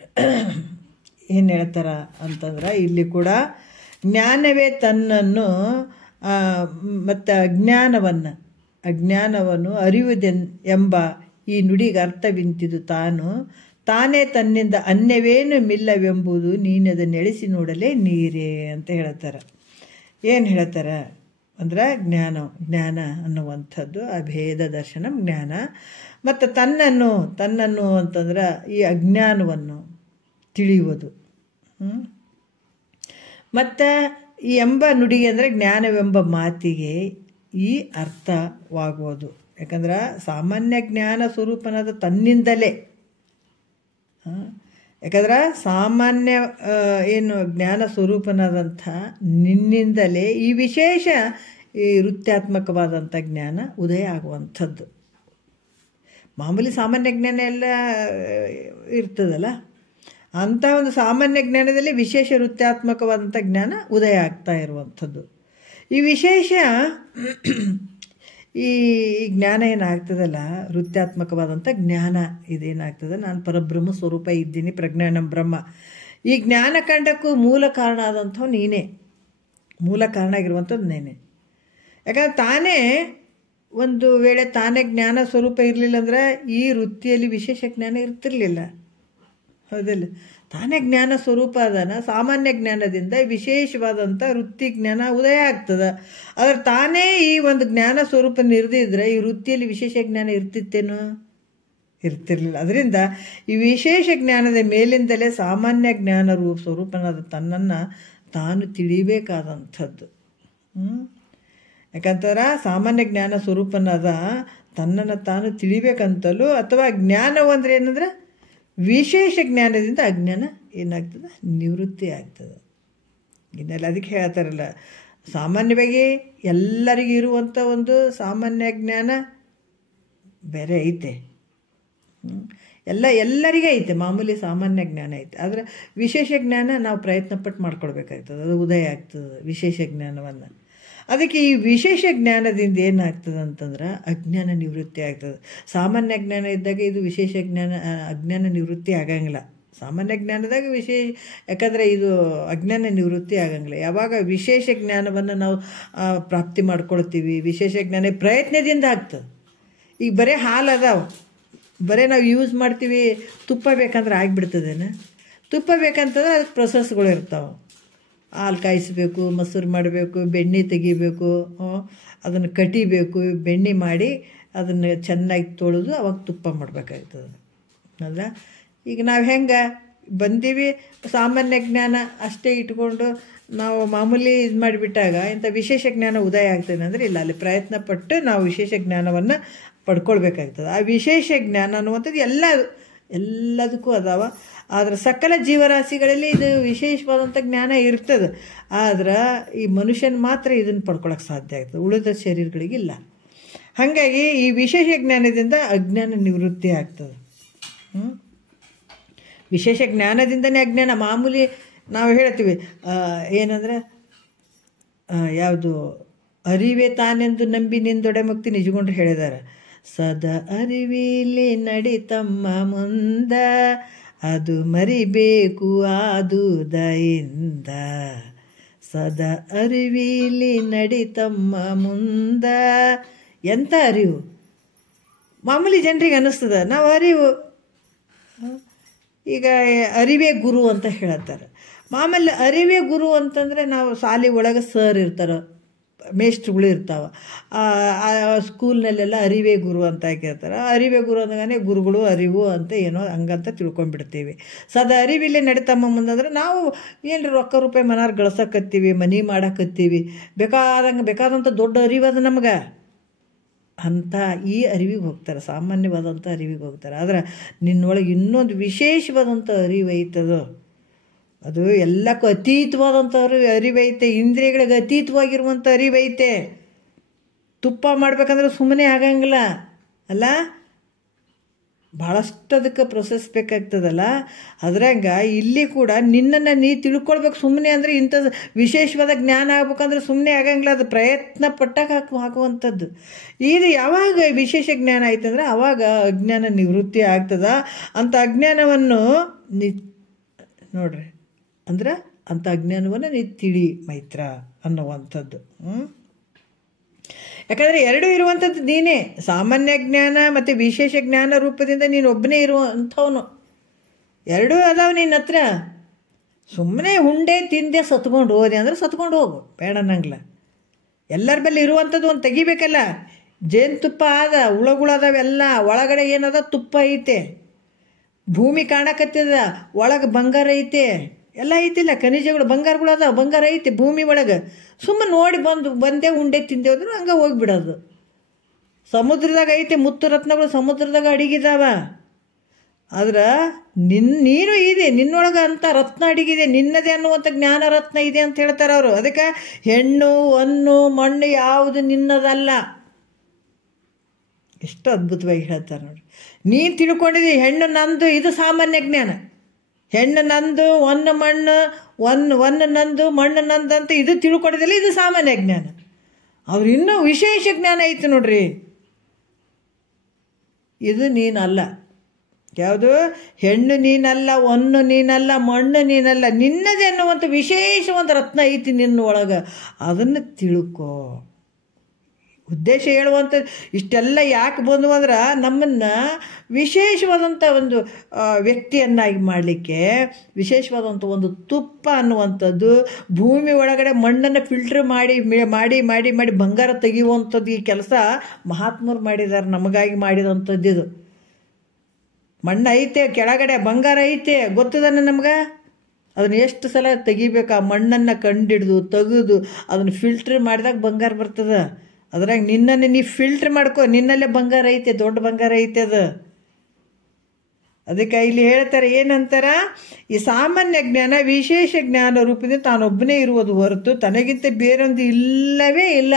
ಏನು ಹೇಳ್ತಾರ ಅಂತಂದ್ರೆ, ಇಲ್ಲಿ ಕೂಡ ಜ್ಞಾನವೇ ತನ್ನನ್ನು ಮತ್ತು ಅಜ್ಞಾನವನ್ನು ಅರಿಯುವುದೆಂಬ ಈ ನುಡಿಗೆ ಅರ್ಥವಿಂತಿದು ತಾನೇ ತನ್ನಿಂದ ಅನ್ಯವೇನು ಮಿಲ್ಲವೆಂಬುದು ನೀನದನ್ನು ಎಳಿಸಿ ನೋಡಲೇ ನೀರೇ ಅಂತ ಹೇಳ್ತಾರೆ. ಏನು ಹೇಳ್ತಾರೆ ಅಂದ್ರೆ, ಜ್ಞಾನ ಅನ್ನುವಂಥದ್ದು ಅಭೇದ ದರ್ಶನ ಜ್ಞಾನ. ಮತ್ತು ತನ್ನನ್ನು ಅಂತಂದ್ರೆ ಈ ಅಜ್ಞಾನವನ್ನು ತಿಳಿಯುವುದು. ಮತ್ತು ಈ ಎಂಬ ನುಡಿಗೆ ಅಂದರೆ ಜ್ಞಾನವೆಂಬ ಮಾತಿಗೆ ಈ ಅರ್ಥವಾಗುವುದು. ಯಾಕಂದ್ರೆ ಸಾಮಾನ್ಯ ಜ್ಞಾನ ಸ್ವರೂಪನಾದ ತನ್ನಿಂದಲೇ, ಯಾಕಂದ್ರೆ ಸಾಮಾನ್ಯ ಏನು ಜ್ಞಾನ ಸ್ವರೂಪನಾದಂಥ ನಿನ್ನಿಂದಲೇ ಈ ವಿಶೇಷ ಈ ವೃತ್ತಾತ್ಮಕವಾದಂಥ ಜ್ಞಾನ ಉದಯ ಆಗುವಂಥದ್ದು. ಮಾಮೂಲಿ ಸಾಮಾನ್ಯ ಜ್ಞಾನ ಎಲ್ಲ ಇರ್ತದಲ್ಲ, ಅಂಥ ಒಂದು ಸಾಮಾನ್ಯ ಜ್ಞಾನದಲ್ಲಿ ವಿಶೇಷ ವೃತ್ತಾತ್ಮಕವಾದಂಥ ಜ್ಞಾನ ಉದಯ ಆಗ್ತಾ ಇರುವಂಥದ್ದು. ಈ ವಿಶೇಷ ಈ ಜ್ಞಾನ ಏನಾಗ್ತದಲ್ಲ, ವೃತ್ತಾತ್ಮಕವಾದಂಥ ಜ್ಞಾನ ಇದೇನಾಗ್ತದೆ, ನಾನು ಪರಬ್ರಹ್ಮ ಸ್ವರೂಪ ಇದ್ದೀನಿ, ಪ್ರಜ್ಞಾನಂ ಬ್ರಹ್ಮ. ಈ ಜ್ಞಾನ ಕಂಡಕ್ಕೂ ಮೂಲ ಕಾರಣ ಆದಂಥವು ನೀನೇ, ಮೂಲ ಕಾರಣ ಆಗಿರುವಂಥದ್ದು ನೀನೇ. ಯಾಕಂದ್ರೆ ತಾನೇ ಒಂದು ವೇಳೆ ತಾನೇ ಜ್ಞಾನ ಸ್ವರೂಪ ಇರಲಿಲ್ಲ ಅಂದ್ರೆ ಈ ವೃತ್ತಿಯಲ್ಲಿ ವಿಶೇಷ ಜ್ಞಾನ ಇರ್ತಿರ್ಲಿಲ್ಲ, ಹೌದಿಲ್ಲ? ತಾನೇ ಜ್ಞಾನ ಸ್ವರೂಪ ಅದನ, ಸಾಮಾನ್ಯ ಜ್ಞಾನದಿಂದ ವಿಶೇಷವಾದಂಥ ವೃತ್ತಿ ಜ್ಞಾನ ಉದಯ ಆಗ್ತದೆ. ಆದರೆ ತಾನೇ ಈ ಒಂದು ಜ್ಞಾನ ಸ್ವರೂಪ ನಿರ್ದಿದ್ರೆ ಈ ವೃತ್ತಿಯಲ್ಲಿ ವಿಶೇಷ ಜ್ಞಾನ ಇರ್ತಿತ್ತೇನೋ? ಇರ್ತಿರ್ಲಿಲ್ಲ. ಅದರಿಂದ ಈ ವಿಶೇಷ ಜ್ಞಾನದ ಮೇಲಿಂದಲೇ ಸಾಮಾನ್ಯ ಜ್ಞಾನ ಸ್ವರೂಪನಾದ ತನ್ನನ್ನು ತಾನು ತಿಳಿಬೇಕಾದಂಥದ್ದು. ಯಾಕಂತಾರೆ ಸಾಮಾನ್ಯ ಜ್ಞಾನ ಸ್ವರೂಪನಾದ ತನ್ನನ್ನು ತಾನು ತಿಳಿಬೇಕಂತಲೂ, ಅಥವಾ ಜ್ಞಾನವು ಅಂದರೆ ಏನಂದ್ರೆ ವಿಶೇಷ ಜ್ಞಾನದಿಂದ ಅಜ್ಞಾನ ಏನಾಗ್ತದೆ, ನಿವೃತ್ತಿ ಆಗ್ತದೆ. ಇನ್ನೆಲ್ಲ ಅದಕ್ಕೆ ಹೇಳ್ತಾರಲ್ಲ, ಸಾಮಾನ್ಯವಾಗಿ ಎಲ್ಲರಿಗೂ ಇರುವಂಥ ಒಂದು ಸಾಮಾನ್ಯ ಜ್ಞಾನ ಬೇರೆ ಐತೆ. ಎಲ್ಲರಿಗೂ ಐತೆ, ಮಾಮೂಲಿ ಸಾಮಾನ್ಯ ಜ್ಞಾನ ಐತೆ. ಆದರೆ ವಿಶೇಷ ಜ್ಞಾನ ನಾವು ಪ್ರಯತ್ನಪಟ್ಟು ಮಾಡ್ಕೊಳ್ಬೇಕಾಗ್ತದೆ, ಅದು ಉದಯ ಆಗ್ತದೆ ವಿಶೇಷ ಜ್ಞಾನವನ್ನು. ಅದಕ್ಕೆ ಈ ವಿಶೇಷ ಜ್ಞಾನದಿಂದ ಏನಾಗ್ತದೆ ಅಂತಂದ್ರೆ ಅಜ್ಞಾನ ನಿವೃತ್ತಿ ಆಗ್ತದೆ. ಸಾಮಾನ್ಯ ಜ್ಞಾನ ಇದ್ದಾಗ ಇದು ವಿಶೇಷ ಜ್ಞಾನ ಅಜ್ಞಾನ ನಿವೃತ್ತಿ ಆಗಂಗಿಲ್ಲ. ಸಾಮಾನ್ಯ ಜ್ಞಾನದಾಗ ಯಾಕಂದರೆ ಇದು ಅಜ್ಞಾನ ನಿವೃತ್ತಿ ಆಗಂಗಿಲ್ಲ. ಯಾವಾಗ ವಿಶೇಷ ಜ್ಞಾನವನ್ನು ನಾವು ಪ್ರಾಪ್ತಿ ಮಾಡ್ಕೊಳ್ತೀವಿ, ವಿಶೇಷ ಜ್ಞಾನ ಪ್ರಯತ್ನದಿಂದ ಆಗ್ತದೆ. ಈಗ ಬರೀ ಹಾಲು ಅದಾವೆ, ಬರೀ ನಾವು ಯೂಸ್ ಮಾಡ್ತೀವಿ, ತುಪ್ಪ ಬೇಕಂದ್ರೆ ಆಗಿಬಿಡ್ತದೇನ? ತುಪ್ಪ ಬೇಕಂತಂದ್ರೆ ಅದಕ್ಕೆ ಪ್ರೊಸೆಸ್ಗಳು ಇರ್ತಾವೆ. ಹಾಲು ಕಾಯಿಸಬೇಕು, ಮೊಸರು ಮಾಡಬೇಕು, ಬೆಣ್ಣೆ ತೆಗಿಬೇಕು, ಅದನ್ನು ಕಟಿಬೇಕು, ಬೆಣ್ಣೆ ಮಾಡಿ ಅದನ್ನು ಚೆನ್ನಾಗಿ ತೊಳೆದು ಅವಾಗ ತುಪ್ಪ ಮಾಡಬೇಕಾಗ್ತದೆ ಅಲ್ಲ. ಈಗ ನಾವು ಹೆಂಗೆ ಬಂದೀವಿ, ಸಾಮಾನ್ಯ ಜ್ಞಾನ ಅಷ್ಟೇ ಇಟ್ಕೊಂಡು ನಾವು ಮಾಮೂಲಿ ಇದು ಮಾಡಿಬಿಟ್ಟಾಗ ಇಂಥ ವಿಶೇಷ ಜ್ಞಾನ ಉದಯ ಆಗ್ತದೆ ಅಂದರೆ ಇಲ್ಲ, ಅಲ್ಲಿ ಪ್ರಯತ್ನ ಪಟ್ಟು ನಾವು ವಿಶೇಷ ಜ್ಞಾನವನ್ನು ಪಡ್ಕೊಳ್ಬೇಕಾಗ್ತದೆ. ಆ ವಿಶೇಷ ಜ್ಞಾನ ಅನ್ನುವಂಥದ್ದು ಎಲ್ಲದಕ್ಕೂ ಅದಾವ. ಆದರೆ ಸಕಲ ಜೀವರಾಶಿಗಳಲ್ಲಿ ಇದು ವಿಶೇಷವಾದಂಥ ಜ್ಞಾನ ಇರ್ತದೆ. ಆದ್ರೆ ಈ ಮನುಷ್ಯನ ಮಾತ್ರ ಇದನ್ನು ಪಡ್ಕೊಳಕ್ಕೆ ಸಾಧ್ಯ ಆಗ್ತದೆ, ಉಳಿದ ಶರೀರಗಳಿಗಿಲ್ಲ. ಹಾಗಾಗಿ ಈ ವಿಶೇಷ ಜ್ಞಾನದಿಂದ ಅಜ್ಞಾನ ನಿವೃತ್ತಿ ಆಗ್ತದೆ. ವಿಶೇಷ ಜ್ಞಾನದಿಂದನೇ ಅಜ್ಞಾನ. ಮಾಮೂಲಿ ನಾವು ಹೇಳ್ತೀವಿ ಏನಂದರೆ ಯಾವುದು, ಅರಿವೇ ತಾನೆಂದು ನಂಬಿ ನಿಂದೊಡೆ ಮುಕ್ತಿ ನಿಜಗೊಂಡು ಹೇಳಿದ್ದಾರೆ. ಸದಾ ಅರಿವಿಲಿ ನಡಿತಮ್ಮ ಮುಂದ, ಅದು ಮರಿಬೇಕು ಆದುದಯಿಂದ. ಸದಾ ಅರಿವಿಲಿ ನಡಿತಮ್ಮ ಮುಂದ. ಎಂಥ ಅರಿವು! ಮಾಮೂಲಿ ಜನರಿಗೆ ಅನ್ನಿಸ್ತದೆ ನಾವು ಅರಿವು, ಈಗ ಅರಿವೇ ಗುರು ಅಂತ ಹೇಳ್ತಾರೆ. ಮಾಮೂಲಿ ಅರಿವೇ ಗುರು ಅಂತಂದರೆ ನಾವು ಶಾಲೆ ಒಳಗೆ ಸರ್ ಇರ್ತಾರೆ, ಮೇಷ್ಟ್ರುಗಳು ಇರ್ತಾವೆ. ಸ್ಕೂಲ್ನಲ್ಲೆಲ್ಲ ಅರಿವೇ ಗುರು ಅಂತ ಹಾಕಿರ್ತಾರೆ. ಅರಿವೇ ಗುರು ಅಂದಾಗನೇ ಗುರುಗಳು ಅರಿವು ಅಂತ ಏನೋ ಹಂಗಂತ ತಿಳ್ಕೊಂಡ್ಬಿಡ್ತೀವಿ. ಸದಾ ಅರಿವಿಲ್ಲೇ ನಡಿತಮ್ಮ ಮುಂದಂದ್ರೆ ನಾವು ಏನು ರೊಕ್ಕ ರೂಪಾಯಿ ಮನಾರ್ ಗಳಿಸಕತ್ತೀವಿ, ಮನೆ ಮಾಡಕತ್ತೀವಿ, ಬೇಕಾದಂಥ ದೊಡ್ಡ ಅರಿವು ಅದು ನಮ್ಗೆ. ಅಂಥ ಈ ಅರಿವಿಗೆ ಹೋಗ್ತಾರೆ, ಸಾಮಾನ್ಯವಾದಂಥ ಅರಿವಿಗೆ ಹೋಗ್ತಾರೆ. ಆದರೆ ನಿನ್ನೊಳಗೆ ಇನ್ನೊಂದು ವಿಶೇಷವಾದಂಥ ಅರಿವು ಐತದು, ಅದು ಎಲ್ಲಕ್ಕೂ ಅತೀತವಾದಂಥ ಅರಿವೈತೆ, ಇಂದ್ರಿಯಗಳಿಗೆ ಅತೀತವಾಗಿರುವಂಥ ಅರಿವೈತೆ. ತುಪ್ಪ ಮಾಡ್ಬೇಕಂದ್ರೆ ಸುಮ್ಮನೆ ಆಗಂಗಿಲ್ಲ ಅಲ್ಲ, ಭಾಳಷ್ಟು ಅದಕ್ಕೆ ಪ್ರೊಸೆಸ್ ಬೇಕಾಗ್ತದಲ್ಲ. ಅದ್ರಂಗ ಇಲ್ಲಿ ಕೂಡ ನಿನ್ನನ್ನು ನೀ ತಿಳ್ಕೊಳ್ಬೇಕು. ಸುಮ್ಮನೆ ಅಂದರೆ ಇಂಥ ವಿಶೇಷವಾದ ಜ್ಞಾನ ಆಗ್ಬೇಕಂದ್ರೆ ಸುಮ್ಮನೆ ಆಗಂಗಿಲ್ಲ, ಅದು ಪ್ರಯತ್ನ ಪಟ್ಟಾಗ ಹಾಕುವಂಥದ್ದು. ಇದು ಯಾವಾಗ ವಿಶೇಷ ಜ್ಞಾನ ಆಯ್ತಂದ್ರೆ ಆವಾಗ ಅಜ್ಞಾನ ನಿವೃತ್ತಿ ಆಗ್ತದ. ಅಂಥ ಅಜ್ಞಾನವನ್ನು ನೋಡ್ರಿ ಅಂದ್ರೆ ಅಂಥ ಅಜ್ಞಾನವನ್ನು ನೀ ತಿಳಿ ಮೈತ್ರ ಅನ್ನುವಂಥದ್ದು. ಯಾಕಂದರೆ ಎರಡೂ ಇರುವಂಥದ್ದು ನೀನೇ, ಸಾಮಾನ್ಯ ಜ್ಞಾನ ಮತ್ತು ವಿಶೇಷ ಜ್ಞಾನ ರೂಪದಿಂದ ನೀನು ಒಬ್ಬನೇ ಇರುವಂಥವನು. ಎರಡೂ ಅದಾವ ನಿನ್ನ ಹತ್ರ. ಸುಮ್ಮನೆ ಉಂಡೆ ತಿಂದೆ ಸತ್ಕೊಂಡು ಹೋದೆ ಅಂದರೆ ಸತ್ಕೊಂಡು ಹೋಗು, ಬೇಡ ಅನ್ನಂಗಿಲ್ಲ. ಎಲ್ಲರ ಬಲ್ಲಿ ಇರುವಂಥದ್ದು ಒಂದು ತೆಗಿಬೇಕಲ್ಲ. ಜೇನುತುಪ್ಪ ಆದ, ಹುಳಗಳದಾವೆಲ್ಲ, ಒಳಗಡೆ ಏನದ ತುಪ್ಪ ಐತೆ, ಭೂಮಿ ಕಾಣಕತ್ತದ, ಒಳಗೆ ಬಂಗಾರ ಐತೆ, ಎಲ್ಲ ಐತಿಲ್ಲ, ಖನಿಜಗಳು ಬಂಗಾರಗಳು ಅದಾವ, ಬಂಗಾರ ಐತಿ ಭೂಮಿ ಒಳಗೆ. ಸುಮ್ಮನೆ ನೋಡಿ ಬಂದೆ ಉಂಡೆ ತಿಂದೆ ಹೋದ್ರೆ ಹಂಗೆ ಹೋಗಿಬಿಡೋದು. ಸಮುದ್ರದಾಗ ಐತೆ ಮುತ್ತು ರತ್ನಗಳು, ಸಮುದ್ರದಾಗ ಅಡಿಗಿದಾವ. ಆದ್ರೆ ನೀನು ಇದೆ, ನಿನ್ನೊಳಗೆ ಅಂತ ರತ್ನ ಅಡಿಗಿದೆ, ನಿನ್ನದೇ ಅನ್ನುವಂಥ ಜ್ಞಾನ ರತ್ನ ಇದೆ ಅಂತ ಹೇಳ್ತಾರೆ ಅವರು. ಅದಕ್ಕೆ ಹೆಣ್ಣು ಹೊನ್ನು ಮಣ್ಣು ಯಾವುದು ನಿನ್ನದಲ್ಲ. ಎಷ್ಟು ಅದ್ಭುತವಾಗಿ ಹೇಳ್ತಾರೆ ನೋಡಿ. ನೀನು ತಿಳ್ಕೊಂಡಿದ್ದೀವಿ ಹೆಣ್ಣು ನಂದು, ಇದು ಸಾಮಾನ್ಯ ಜ್ಞಾನ. ಹೆಣ್ಣು ನಂದು, ಹೊನ್ನು ಮಣ್ಣು, ಹೊನ್ನು ನಂದು, ಮಣ್ಣು ನಂದು ಅಂತ ಇದು ತಿಳ್ಕೊಂಡಿದ್ದಿಲ್ಲ, ಇದು ಸಾಮಾನ್ಯ ಜ್ಞಾನ. ಅವ್ರು ಇನ್ನೂ ವಿಶೇಷ ಜ್ಞಾನ ಐತಿ ನೋಡ್ರಿ. ಇದು ನೀನಲ್ಲ. ಯಾವುದು? ಹೆಣ್ಣು ನೀನಲ್ಲ, ಹೊನ್ನು ನೀನಲ್ಲ, ಮಣ್ಣು ನೀನಲ್ಲ, ನಿನ್ನದೇ ಅನ್ನುವಂಥ ವಿಶೇಷ ಒಂದು ರತ್ನ ಐತಿ ನಿನ್ನ ಒಳಗೆ. ಅದನ್ನು ತಿಳ್ಕೊ. ಉದ್ದೇಶ ಹೇಳುವಂಥದ್ದು ಇಷ್ಟೆಲ್ಲ ಯಾಕೆ ಬಂದು ಅಂದ್ರೆ ನಮ್ಮನ್ನು ವಿಶೇಷವಾದಂಥ ಒಂದು ವ್ಯಕ್ತಿಯನ್ನಾಗಿ ಮಾಡಲಿಕ್ಕೆ, ವಿಶೇಷವಾದಂಥ ಒಂದು ತುಪ್ಪ ಅನ್ನುವಂಥದ್ದು, ಭೂಮಿ ಒಳಗಡೆ ಮಣ್ಣನ್ನು ಫಿಲ್ಟ್ರ್ ಮಾಡಿ ಮಾಡಿ ಮಾಡಿ ಮಾಡಿ ಬಂಗಾರ ತೆಗೆಯುವಂಥದ್ದು ಈ ಕೆಲಸ ಮಹಾತ್ಮರು ಮಾಡಿದ್ದಾರೆ, ನಮಗಾಗಿ ಮಾಡಿದಂಥದ್ದು. ಇದು ಮಣ್ಣು ಐತೆ, ಕೆಳಗಡೆ ಬಂಗಾರ ಐತೆ, ಗೊತ್ತದನ್ನ ನಮ್ಗೆ. ಅದನ್ನು ಎಷ್ಟು ಸಲ ತೆಗಿಬೇಕು, ಆ ಮಣ್ಣನ್ನು ಕಂಡಿಡ್ದು ತೆಗೆದು ಅದನ್ನು ಫಿಲ್ಟ್ರ್ ಮಾಡಿದಾಗ ಬಂಗಾರ ಬರ್ತದೆ. ಅದ್ರಾಗ ನಿನ್ನನ್ನು ನೀ ಫಿಲ್ಟ್ರ್ ಮಾಡ್ಕೊ, ನಿನ್ನಲ್ಲೇ ಬಂಗಾರ ಐತೆ, ದೊಡ್ಡ ಬಂಗಾರ ಐತೆ ಅದು. ಅದಕ್ಕೆ ಇಲ್ಲಿ ಹೇಳ್ತಾರೆ, ಏನಂತಾರ, ಈ ಸಾಮಾನ್ಯ ಜ್ಞಾನ ವಿಶೇಷ ಜ್ಞಾನ ರೂಪದಿಂದ ತಾನೊಬ್ಬನೇ ಇರುವುದು ಹೊರತು ತನಗಿಂತ ಬೇರೊಂದು ಇಲ್ಲವೇ ಇಲ್ಲ.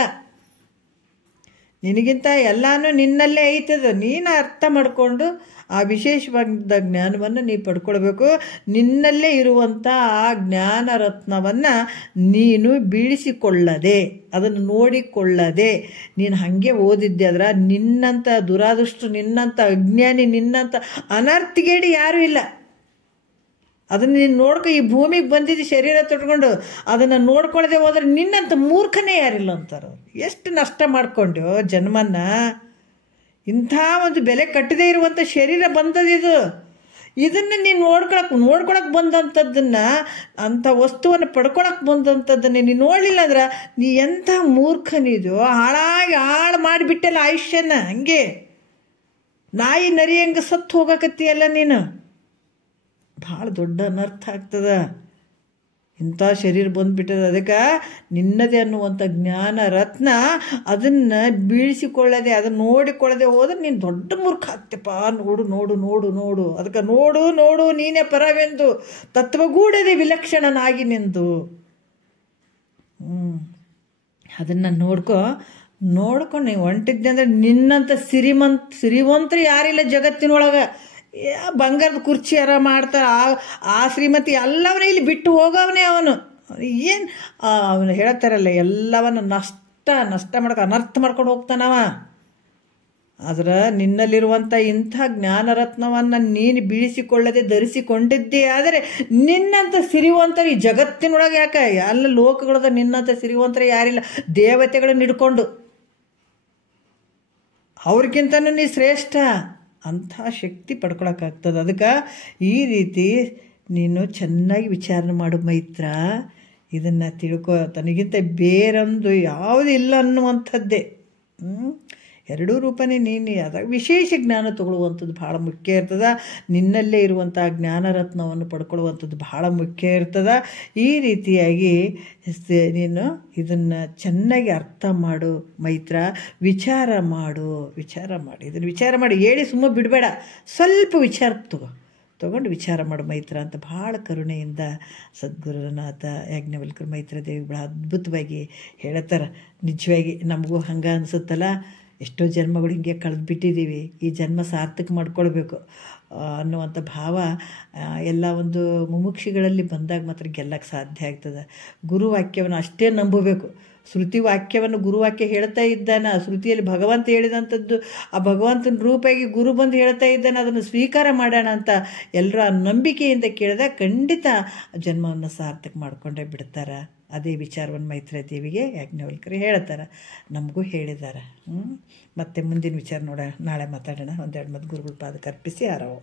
ನಿನಗಿಂತ ಎಲ್ಲನೂ ನಿನ್ನಲ್ಲೇ ಐತದ. ನೀನು ಅರ್ಥ ಮಾಡಿಕೊಂಡು ಆ ವಿಶೇಷವಾದ ಜ್ಞಾನವನ್ನು ನೀ ಪಡ್ಕೊಳ್ಬೇಕು. ನಿನ್ನಲ್ಲೇ ಇರುವಂಥ ಆ ಜ್ಞಾನ ರತ್ನವನ್ನು ನೀನು ಬೀಳಿಸಿಕೊಳ್ಳದೆ, ಅದನ್ನು ನೋಡಿಕೊಳ್ಳದೆ ನೀನು ಹಾಗೆ ಓದಿದ್ದೆ ಆದ್ರೆ ನಿನ್ನಂಥ ದುರಾದೃಷ್ಟ, ನಿನ್ನಂಥ ಅಜ್ಞಾನಿ, ನಿನ್ನಂಥ ಅನರ್ಥಗೇಡಿ ಯಾರೂ ಇಲ್ಲ. ಅದನ್ನು ನೀನು ನೋಡ್ಕೊ. ಈ ಭೂಮಿಗೆ ಬಂದಿದ್ದು ಶರೀರ ತೊಟ್ಕೊಂಡು ಅದನ್ನು ನೋಡ್ಕೊಳ್ಳದೆ ಹೋದ್ರೆ ನಿನ್ನಂಥ ಮೂರ್ಖನೇ ಯಾರಿಲ್ಲ ಅಂತಾರೆ. ಎಷ್ಟು ನಷ್ಟ ಮಾಡ್ಕೊಂಡ್ಯೋ ಜನ್ಮನ್ನ. ಇಂಥ ಒಂದು ಬೆಲೆ ಕಟ್ಟದೇ ಇರುವಂಥ ಶರೀರ ಬಂದದಿದು. ಇದನ್ನು ನೀನು ನೋಡ್ಕೊಳಕ್ಕೆ ಬಂದಂಥದ್ದನ್ನು, ಅಂಥ ವಸ್ತುವನ್ನು ಪಡ್ಕೊಳಕ್ಕೆ ಬಂದಂಥದ್ದನ್ನು ನೀನು ನೋಡಲಿಲ್ಲ ಅಂದ್ರೆ ನೀ ಎಂಥ ಮೂರ್ಖನಿದೆಯೋ. ಹಾಳು ಮಾಡಿಬಿಟ್ಟಲ್ಲ ಆಯುಷ್ಯನ. ಹಂಗೆ ನಾಯಿ ನರಿ ಹಂಗೆ ಸತ್ತು ಹೋಗಕತ್ತೀಯಲ್ಲ ನೀನು. ಭಾಳ ದೊಡ್ಡ ಅನರ್ಥ ಆಗ್ತದೆ. ಇಂಥ ಶರೀರ ಬಂದುಬಿಟ್ಟದ. ಅದಕ್ಕೆ ನಿನ್ನದೇ ಅನ್ನುವಂಥ ಜ್ಞಾನ ರತ್ನ ಅದನ್ನು ಬೀಳಿಸಿಕೊಳ್ಳದೆ, ಅದನ್ನು ನೋಡಿಕೊಳ್ಳದೆ ಹೋದ್ರೆ ನೀನು ದೊಡ್ಡ ಮೂರ್ಖ ಆಗ್ತಪ್ಪ. ನೋಡು ನೋಡು ನೋಡು ನೋಡು. ಅದಕ್ಕೆ ನೋಡು ನೋಡು ನೀನೇ ಪರವೆಂದು ತತ್ವಗೂಡದೆ ವಿಲಕ್ಷಣನಾಗಿ ನಿಂದು. ಅದನ್ನು ನೋಡ್ಕೊಂಡು ನೀವು ಹೊಂಟಿದ್ದೆ ಅಂದರೆ ನಿನ್ನಂಥ ಸಿರಿವಂತರು ಯಾರಿಲ್ಲ ಜಗತ್ತಿನೊಳಗೆ. ಬಂಗಾರದ ಕುರ್ಚಿ ಯಾರ ಮಾಡ್ತಾರೆ, ಆ ಶ್ರೀಮತಿ ಎಲ್ಲವನ್ನ ಇಲ್ಲಿ ಬಿಟ್ಟು ಹೋಗವನೇ ಅವನು. ಏನು ಅವನು ಹೇಳ್ತಾರಲ್ಲ, ಎಲ್ಲವನ್ನು ನಷ್ಟ ಮಾಡ್ಕೊ ಅನರ್ಥ ಮಾಡ್ಕೊಂಡು ಹೋಗ್ತಾನವ. ಆದ್ರೆ ನಿನ್ನಲ್ಲಿರುವಂಥ ಇಂಥ ಜ್ಞಾನರತ್ನವನ್ನು ನೀನು ಬೀಳಿಸಿಕೊಳ್ಳದೆ ಧರಿಸಿಕೊಂಡಿದ್ದೇ ಆದರೆ ನಿನ್ನಂಥ ಸಿರಿವಂತರು ಈ ಜಗತ್ತಿನೊಳಗೆ ಯಾಕೆ? ಎಲ್ಲ ಲೋಕಗಳದ ನಿನ್ನಂಥ ಸಿರಿವಂತರು ಯಾರಿಲ್ಲ. ದೇವತೆಗಳನ್ನು ಹಿಡ್ಕೊಂಡು ಅವ್ರಿಗಿಂತನೂ ನೀ ಶ್ರೇಷ್ಠ. ಅಂಥ ಶಕ್ತಿ ಪಡ್ಕೊಳಕ್ಕಾಗ್ತದೆ. ಅದಕ್ಕೆ ಈ ರೀತಿ ನೀನು ಚೆನ್ನಾಗಿ ವಿಚಾರಣೆ ಮಾಡು ಮೈತ್ರ. ಇದನ್ನು ತಿಳ್ಕೊ. ತನಗಿಂತ ಬೇರೊಂದು ಯಾವುದೂ ಇಲ್ಲ ಅನ್ನುವಂಥದ್ದೇ. ಎರಡೂ ರೂಪನೇ ನೀನು. ಅದಾಗ ವಿಶೇಷ ಜ್ಞಾನ ತಗೊಳ್ಳುವಂಥದ್ದು ಭಾಳ ಮುಖ್ಯ ಇರ್ತದೆ. ನಿನ್ನಲ್ಲೇ ಇರುವಂಥ ಜ್ಞಾನರತ್ನವನ್ನು ಪಡ್ಕೊಳ್ಳುವಂಥದ್ದು ಭಾಳ ಮುಖ್ಯ ಇರ್ತದೆ. ಈ ರೀತಿಯಾಗಿ ನೀನು ಇದನ್ನು ಚೆನ್ನಾಗಿ ಅರ್ಥ ಮಾಡು ಮೈತ್ರ. ವಿಚಾರ ಮಾಡಿ ಇದನ್ನು ವಿಚಾರ ಮಾಡಿ. ಹೇಳಿ ಸುಮ್ಮ ಬಿಡಬೇಡ, ಸ್ವಲ್ಪ ವಿಚಾರ ತಗೊಂಡು ವಿಚಾರ ಮಾಡು ಮೈತ್ರ ಅಂತ ಭಾಳ ಕರುಣೆಯಿಂದ ಸದ್ಗುರುನಾಥ ಯಾಜ್ಞವಲ್ಕ್ಯರು ಮೈತ್ರ ದೇವಿ ಭಾಳ ಅದ್ಭುತವಾಗಿ ಹೇಳ್ತಾರೆ. ನಿಜವಾಗಿ ನಮಗೂ ಹಂಗೆ ಅನಿಸುತ್ತಲ್ಲ. ಎಷ್ಟೋ ಜನ್ಮಗಳು ಹಿಂಗೆ ಕಳೆದುಬಿಟ್ಟಿದ್ದೀವಿ. ಈ ಜನ್ಮ ಸಾರ್ಥಕ ಮಾಡ್ಕೊಳ್ಬೇಕು ಅನ್ನುವಂಥ ಭಾವ ಎಲ್ಲ ಒಂದು ಮುಮುಕ್ಷಿಗಳಲ್ಲಿ ಬಂದಾಗ ಮಾತ್ರ ಗೆಲ್ಲಕ್ಕೆ ಸಾಧ್ಯ ಆಗ್ತದೆ. ಗುರುವಾಕ್ಯವನ್ನು ಅಷ್ಟೇ ನಂಬಬೇಕು. ಶ್ರುತಿ ವಾಕ್ಯವನ್ನು ಗುರುವಾಕ್ಯ ಹೇಳ್ತಾ ಇದ್ದಾನೆ. ಆ ಶ್ರುತಿಯಲ್ಲಿ ಭಗವಂತ ಹೇಳಿದಂಥದ್ದು ಆ ಭಗವಂತನ ರೂಪಾಗಿ ಗುರು ಬಂದು ಹೇಳ್ತಾ ಇದ್ದಾನೆ, ಅದನ್ನು ಸ್ವೀಕಾರ ಮಾಡೋಣ ಅಂತ ಎಲ್ಲರೂ ಆ ನಂಬಿಕೆಯಿಂದ ಕೇಳಿದಾಗ ಖಂಡಿತ ಜನ್ಮವನ್ನು ಸಾರ್ಥಕ ಮಾಡಿಕೊಂಡೇ ಬಿಡ್ತಾರೆ. ಅದೇ ವಿಚಾರವನ್ನು ಮೈತ್ರಿ ದೇವಿಗೆ ಯಾಜ್ಞವಲ್ಕ್ಯರು ಹೇಳ್ತಾರೆ, ನಮಗೂ ಹೇಳಿದ್ದಾರೆ. ಮತ್ತು ಮುಂದಿನ ವಿಚಾರ ನಾಳೆ ಮಾತಾಡೋಣ. ಒಂದೆರಡು ಮತ್ತು ಗುರುಗಳ ಪಾದಕ್ಕೆ ಅರ್ಪಿಸಿ ಆರವ.